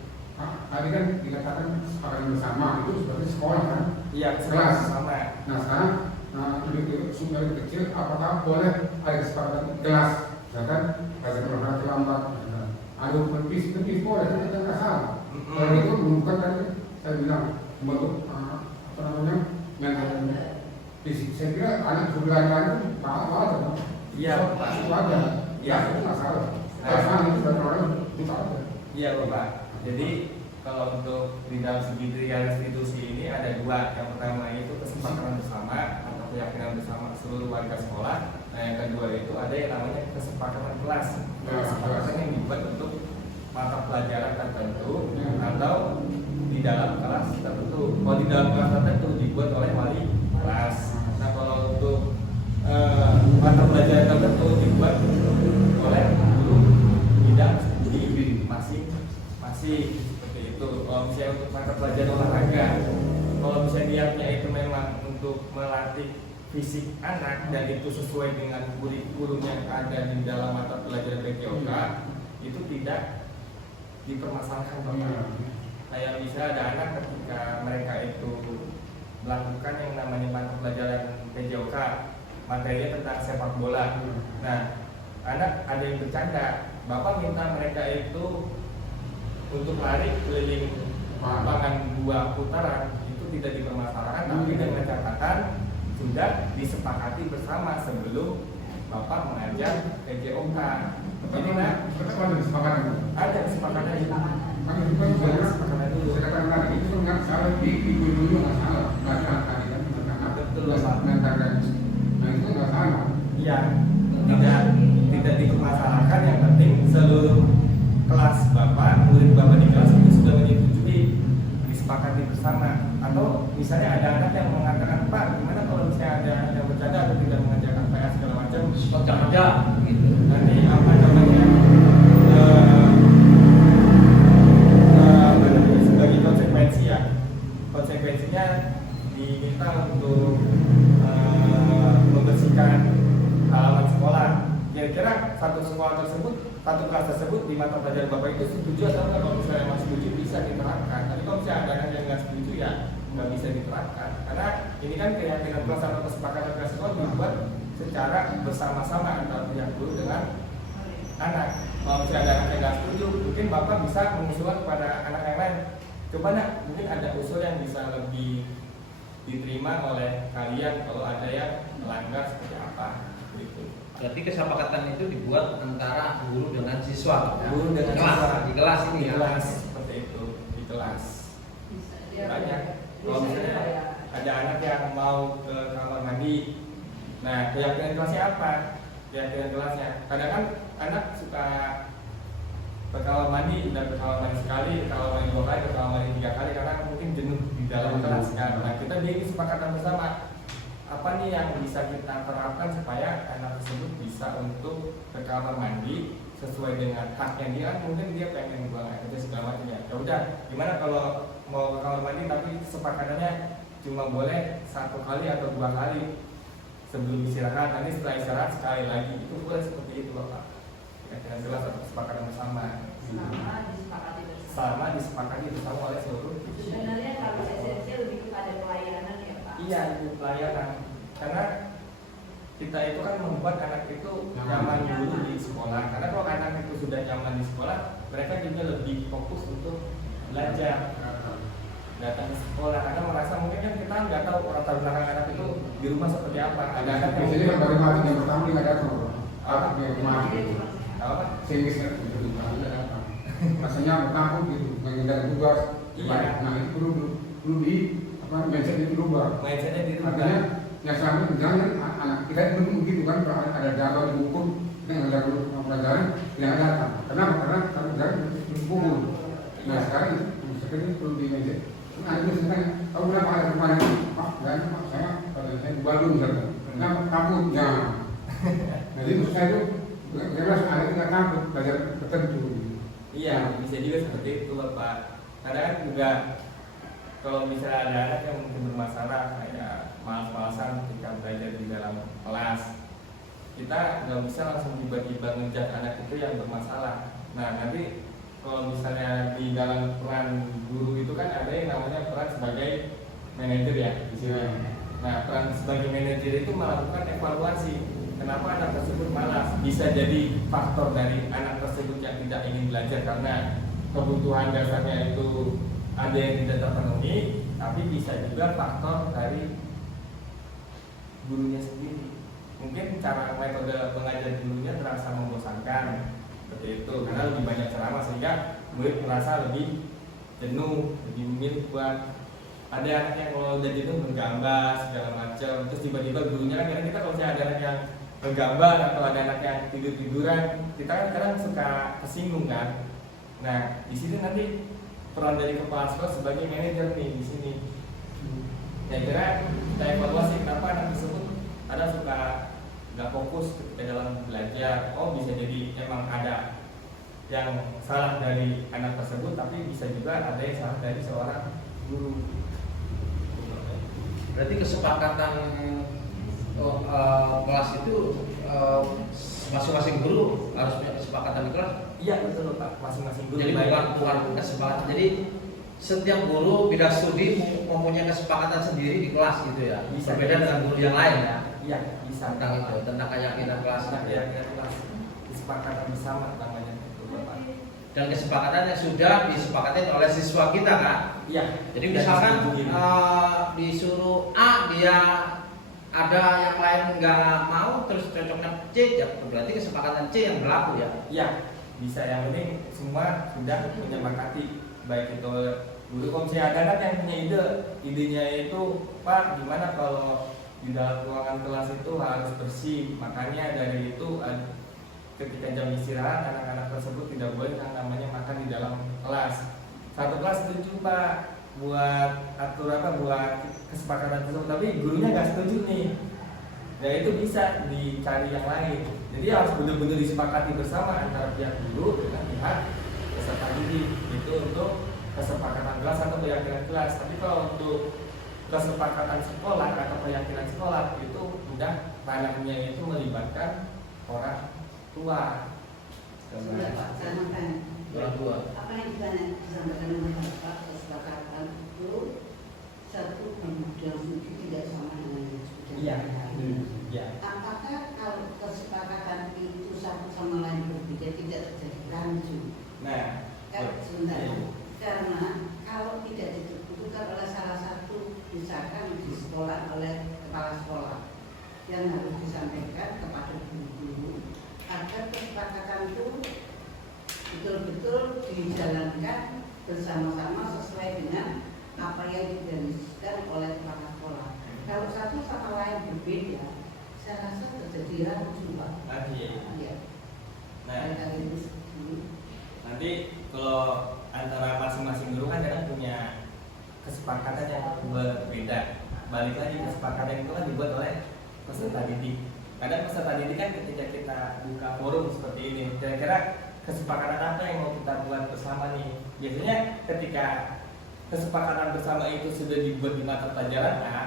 tadi kan dikatakan kesepakatan bersama itu seperti sekolah kan? Iya, Kelas. sama. Nah sekarang lebih kecil, apakah boleh ada kesepakatan kelas? Misalkan ada program terlambat, ada lebih boleh, itu tidak salah. Kalau itu bukan tadi saya bilang membentuk apa namanya mental fisik. Saya kira anak sebelah lain ada. Iya, pasti ada. Iya. Itu nggak salah. Perasaan itu dan orang itu ada. Iya Bapak. Jadi kalau untuk di dalam segi restitusi ini ada dua. Yang pertama itu kesepakatan bersama atau keyakinan bersama seluruh warga sekolah. Nah yang kedua itu ada yang namanya kesepakatan kelas. Kesepakatan yang dibuat untuk mata pelajaran tertentu atau di dalam kelas tertentu. Kalau di dalam kelas tertentu dibuat oleh wali kelas. Nah kalau untuk mata pelajaran tertentu dibuat oleh guru bidang studi masing-masing seperti itu. Kalau misalnya untuk mata pelajaran olahraga, kalau misalnya niatnya itu memang untuk melatih fisik anak dan itu sesuai dengan kurikulum yang ada di dalam mata pelajaran PJOK, itu tidak dipermasalahkan Bapak. Kayak bisa ada anak ketika mereka itu melakukan yang namanya mata pelajaran PJOK, materinya tentang sepak bola. Nah, anak ada yang bercanda, Bapak minta mereka itu untuk lari keliling lapangan 2 putaran, itu tidak dipermasalahkan, tapi dengan catatan sudah disepakati bersama sebelum Bapak mengajar PJOK. Jadi ada kesepakatan. ada kesepakatan itu. Kan itu kan kesepakatan dulu. Saya katakan tadi itu nggak salah di dulu nggak salah. Nggak salah tadi kan Betul, mengatakan. Nah itu nggak salah. Iya, tidak dipermasalahkan. Yang penting seluruh kelas Bapak, murid Bapak di kelas itu sudah menyetujui, disepakati bersama. Atau misalnya ada anak yang mengatakan, Pak, gimana kalau misalnya ada yang bercanda atau tidak mengajarkan PS segala macam, Bercanda gitu. nanti apa namanya sebagai konsekuensi ya, konsekuensinya diminta untuk membersihkan halaman sekolah. Kira-kira satu sekolah tersebut, satu kelas tersebut di mata pelajaran Bapak itu setuju atau enggak? Kalau misalnya masih setuju bisa diterapkan. Tapi kalau misalnya ada anak yang nggak setuju ya nggak bisa diterapkan. Karena ini kan keyakinan kelas atau kesepakatan kelas sekolah dibuat secara bersama-sama antara pihak guru dengan anak. Kalau misalnya ada anak yang nggak setuju, mungkin Bapak bisa mengusulkan kepada anak yang lain. Coba nak, mungkin ada usul yang bisa lebih diterima oleh kalian kalau ada yang melanggar seperti apa gitu. Berarti kesepakatan itu dibuat antara guru dengan siswa. Ya? Guru dengan kelas, siswa. di kelas ini Di ya. kelas seperti itu, di kelas. Banyak. Kalau misalnya ada anak yang mau ke kamar mandi, nah keyakinan kelasnya apa? Keyakinan kelasnya. Kadang kan anak suka ke kamar mandi dan ke kamar mandi sekali, ke kamar mandi 2 kali, ke kamar mandi 3 kali karena mungkin jenuh di dalam kelas kan. Nah kita bikin kesepakatan bersama. Apa nih yang bisa kita terapkan supaya anak tersebut bisa untuk ke kamar mandi sesuai dengan haknya dia. Mungkin dia pengen buang air kecil segala macam ya. Ya udah, gimana kalau mau ke kamar mandi tapi kesepakatannya cuma boleh 1 kali atau 2 kali sebelum istirahat. Nanti setelah istirahat sekali lagi. Itu boleh seperti itu Bapak. Dengan jelas atau kesepakatan bersama. Sama disepakati bersama oleh seluruh. Sebenarnya kalau esensial lebih kepada pelayanan ya Pak. Iya, itu pelayanan. Karena kita itu kan membuat anak itu nyaman dulu di sekolah. Karena kalau anak itu sudah nyaman di sekolah, mereka juga lebih fokus untuk belajar, datang ke sekolah. Karena merasa mungkin kan kita nggak tahu latar belakang anak itu di rumah seperti apa. Ada anak yang Biasanya kan baru mati yang pertama dia nggak datang. Anak yang mati itu. apa? Sehingga saya nggak datang. Rasanya bertanggung gitu, menghindari tugas. Iya. Nah itu perlu di mindset itu berubah. Mindsetnya di rumah. Artinya yang selama ini jangan anak kita itu begitu kan, kalau ada jaga dihukum, kita nggak ada pelajaran, yang ada datang. Kenapa? Karena kalau jaga dihukum. Nah sekarang seperti perlu di mindset. Nah itu misalnya, kamu kenapa ada kemarin? Pak, saya di Bandung misalnya. Kenapa kamu? Ya, Jadi maksud saya itu jelas anak nggak takut belajar tertentu. Iya, bisa juga seperti itu Bapak. Kadang kan juga kalau misalnya ada anak yang mungkin bermasalah kayak malas-malasan ketika belajar di dalam kelas, kita nggak bisa langsung tiba-tiba ngejat anak itu yang bermasalah. Nah nanti kalau misalnya di dalam peran guru itu kan ada yang namanya peran sebagai manajer ya di sini. Nah peran sebagai manajer itu melakukan evaluasi. Kenapa anak tersebut malas? Bisa jadi faktor dari anak tersebut yang tidak ingin belajar karena kebutuhan dasarnya itu ada yang tidak terpenuhi, tapi bisa juga faktor dari gurunya sendiri. Mungkin cara metode mengajar gurunya terasa membosankan seperti itu karena lebih banyak ceramah sehingga murid merasa lebih jenuh, lebih memilih buat ada anak yang kalau udah jenuh menggambar segala macam, terus tiba-tiba gurunya kan kadang kita kalau misalnya ada anak yang menggambar atau ada anak yang tidur-tiduran, kita kan kadang suka kesinggung kan. Nah di sini nanti peran dari kepala sekolah sebagai manajer nih di sini. Kira-kira kita evaluasi kenapa anak tersebut ada suka nggak fokus ketika dalam belajar. Oh bisa jadi emang ada yang salah dari anak tersebut, tapi bisa juga ada yang salah dari seorang guru. Berarti kesepakatan kelas itu masing-masing guru harus punya kesepakatan di kelas. Iya betul Pak, masing-masing guru. Jadi bukan kesepakatan. Jadi setiap guru bidang studi mempunyai kesepakatan sendiri di kelas gitu ya. Bisa berbeda dengan guru yang lain ya. Iya bisa Tentang itu, tentang keyakinan kelas. Tentang keyakinan kelas, kesepakatan bersama namanya itu Bapak. Dan kesepakatan yang sudah disepakati oleh siswa kita kan. Iya. Jadi misalkan disuruh A, dia ada yang lain nggak mau, terus cocoknya C, ya berarti kesepakatan C yang berlaku ya. Iya bisa, yang penting semua sudah menyepakati, baik itu guru. Kalau misalnya ada anak yang punya idenya itu Pak gimana kalau di dalam ruangan kelas itu harus bersih, makanya dari itu ketika jam istirahat anak-anak tersebut tidak boleh yang namanya makan di dalam kelas. Satu kelas setuju Pak buat atur buat kesepakatan tersebut, tapi gurunya nggak setuju nih. Nah itu bisa dicari yang lain. Jadi harus benar-benar disepakati bersama antara pihak guru dengan pihak peserta didik. Itu untuk kesepakatan kelas atau keyakinan kelas. Tapi kalau untuk kesepakatan sekolah atau keyakinan sekolah itu udah ranahnya itu melibatkan orang tua. Sudah Pak, saya mau tanya. Orang tua. Apa yang disampaikan oleh Bapak kesepakatan itu satu kemudian studi tidak sama dengan yang sudah Iya. dipahami. Iya. Apakah kalau kesepakatan itu satu sama lain berbeda tidak terjadi rancu? Nah, Sebentar. Karena kalau tidak ditentukan oleh salah satu misalkan di sekolah oleh kepala sekolah yang harus disampaikan kepada guru-guru agar kesepakatan itu betul-betul dijalankan bersama-sama sesuai dengan apa yang digariskan oleh kepala sekolah. Kalau satu sama lain berbeda, saya rasa terjadi rancu Pak. Iya. Nah, Ini nanti kalau antara masing-masing guru kan kadang punya kesepakatan yang berbeda. Balik lagi, kesepakatan itu kan dibuat oleh peserta didik. Kadang peserta didik kan ketika kita buka forum seperti ini, kira-kira kesepakatan apa yang mau kita buat bersama nih? Biasanya ketika kesepakatan bersama itu sudah dibuat di mata pelajaran A,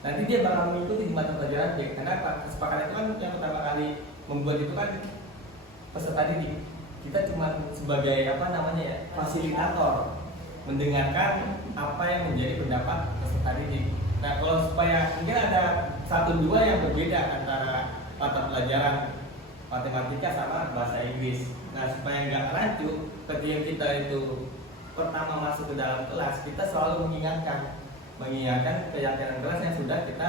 nanti dia bakal mengikuti di mata pelajaran B. Kenapa? Kesepakatan itu kan yang pertama kali membuat itu kan peserta didik. Kita cuma sebagai fasilitator, mendengarkan apa yang menjadi pendapat peserta didik. Nah kalau supaya mungkin ada 1-2 yang berbeda antara mata pelajaran matematika sama bahasa Inggris. Nah supaya nggak rancu, ketika kita itu pertama masuk ke dalam kelas, kita selalu mengingatkan keyakinan kelas yang sudah kita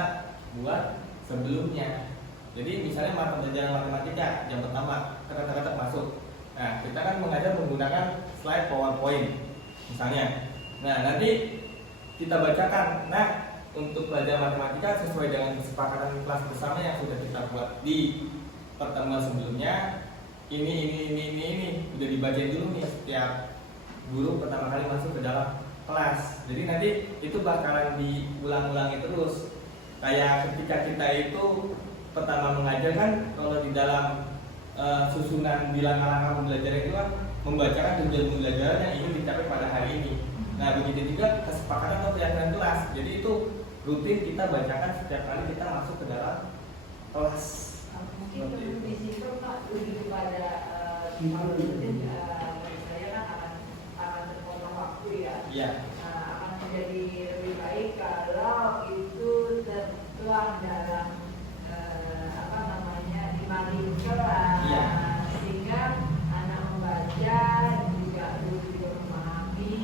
buat sebelumnya. Jadi misalnya mata pelajaran matematika yang pertama kata-kata masuk. Nah kita kan mengajar menggunakan slide PowerPoint misalnya. Nah nanti kita bacakan. Nah untuk pelajaran matematika sesuai dengan kesepakatan kelas bersama yang sudah kita buat di pertemuan sebelumnya, ini udah dibacain dulu nih setiap guru pertama kali masuk ke dalam kelas. Jadi nanti itu bakalan diulang-ulangi terus. Kayak ketika kita itu pertama mengajar kan kalau di dalam susunan di langkah-langkah pembelajaran itu kan membacakan tujuan pembelajaran yang ingin dicapai pada hari ini. Nah begitu juga kesepakatan atau keyakinan kelas. Jadi itu rutin kita bacakan setiap kali kita masuk ke dalam kelas. Mungkin perlu di situ Pak lebih kepada kalau rutin saya kan akan terpotong waktu ya. Iya. Akan menjadi lebih baik kalau itu tertuang dalam di kelas, Iya. sehingga anak membaca juga juga memahami.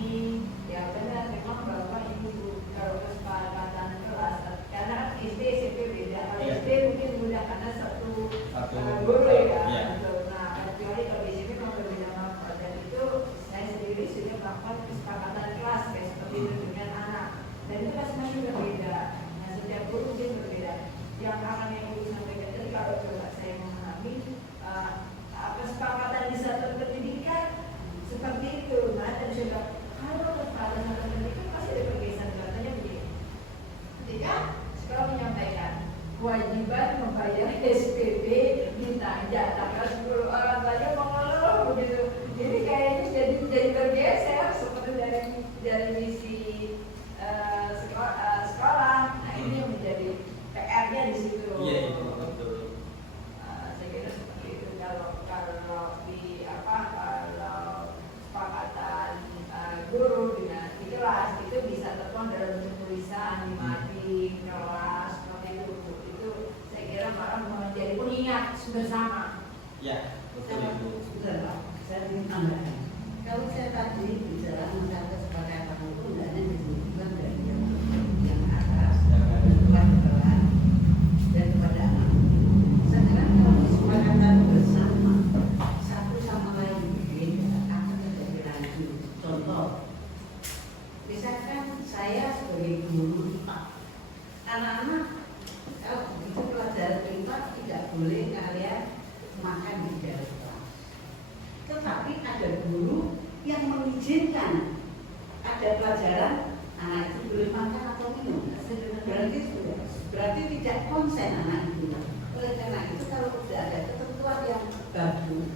Ya benar memang Bapak Ibu kalau kesepakatan kelas karena SD SMP beda. Kalau Iya. SD mungkin mudah karena satu Satu guru ya. iya. Nah kecuali kalau di sini memang berbeda manfaat dan itu saya sendiri sudah melakukan kesepakatan kelas kayak seperti itu dengan anak dan itu masing-masing berbeda. Nah setiap guru mungkin berbeda. Yang akan yang Ibu sampaikan tadi kalau coba saya memahami kesepakatan di satuan pendidikan seperti itu. Nah dan juga kalau kesepakatan satuan pendidikan pasti ada pergeseran. Contohnya begini, ketika sekolah menyampaikan kewajiban membayar SPP ditanya tanggal 10 orang saja mengeluh begitu. Jadi kayaknya jadi bergeser seperti dari misi sekolah. Nah ini yang menjadi PR-nya di situ. Iya itu betul. Saya kira seperti itu kalau di kalau kesepakatan guru dengan di kelas itu bisa tertuang dalam bentuk tulisan di kelas seperti itu saya kira malah menjadi pengingat bersama. Ya betul Saya itu. sudah Pak, saya ingin tambahkan. Kalau saya tadi bicara tentang kesepakatan itu hendaknya disebutkan dari yang atas, kelas kelas dan kepada anak. Sekarang kalau kesepakatan bersama satu sama lain berbeda akan terjadi lagi. Contoh, misalkan saya sebagai guru IPA, anak-anak kalau begitu pelajaran IPA tidak boleh kalian makan di dalam kelas. Tetapi ada guru yang mengizinkan ada pelajaran anak itu boleh makan atau minum. Berarti tidak konsen anak itu. Oleh karena itu kalau tidak ada ketentuan yang bagus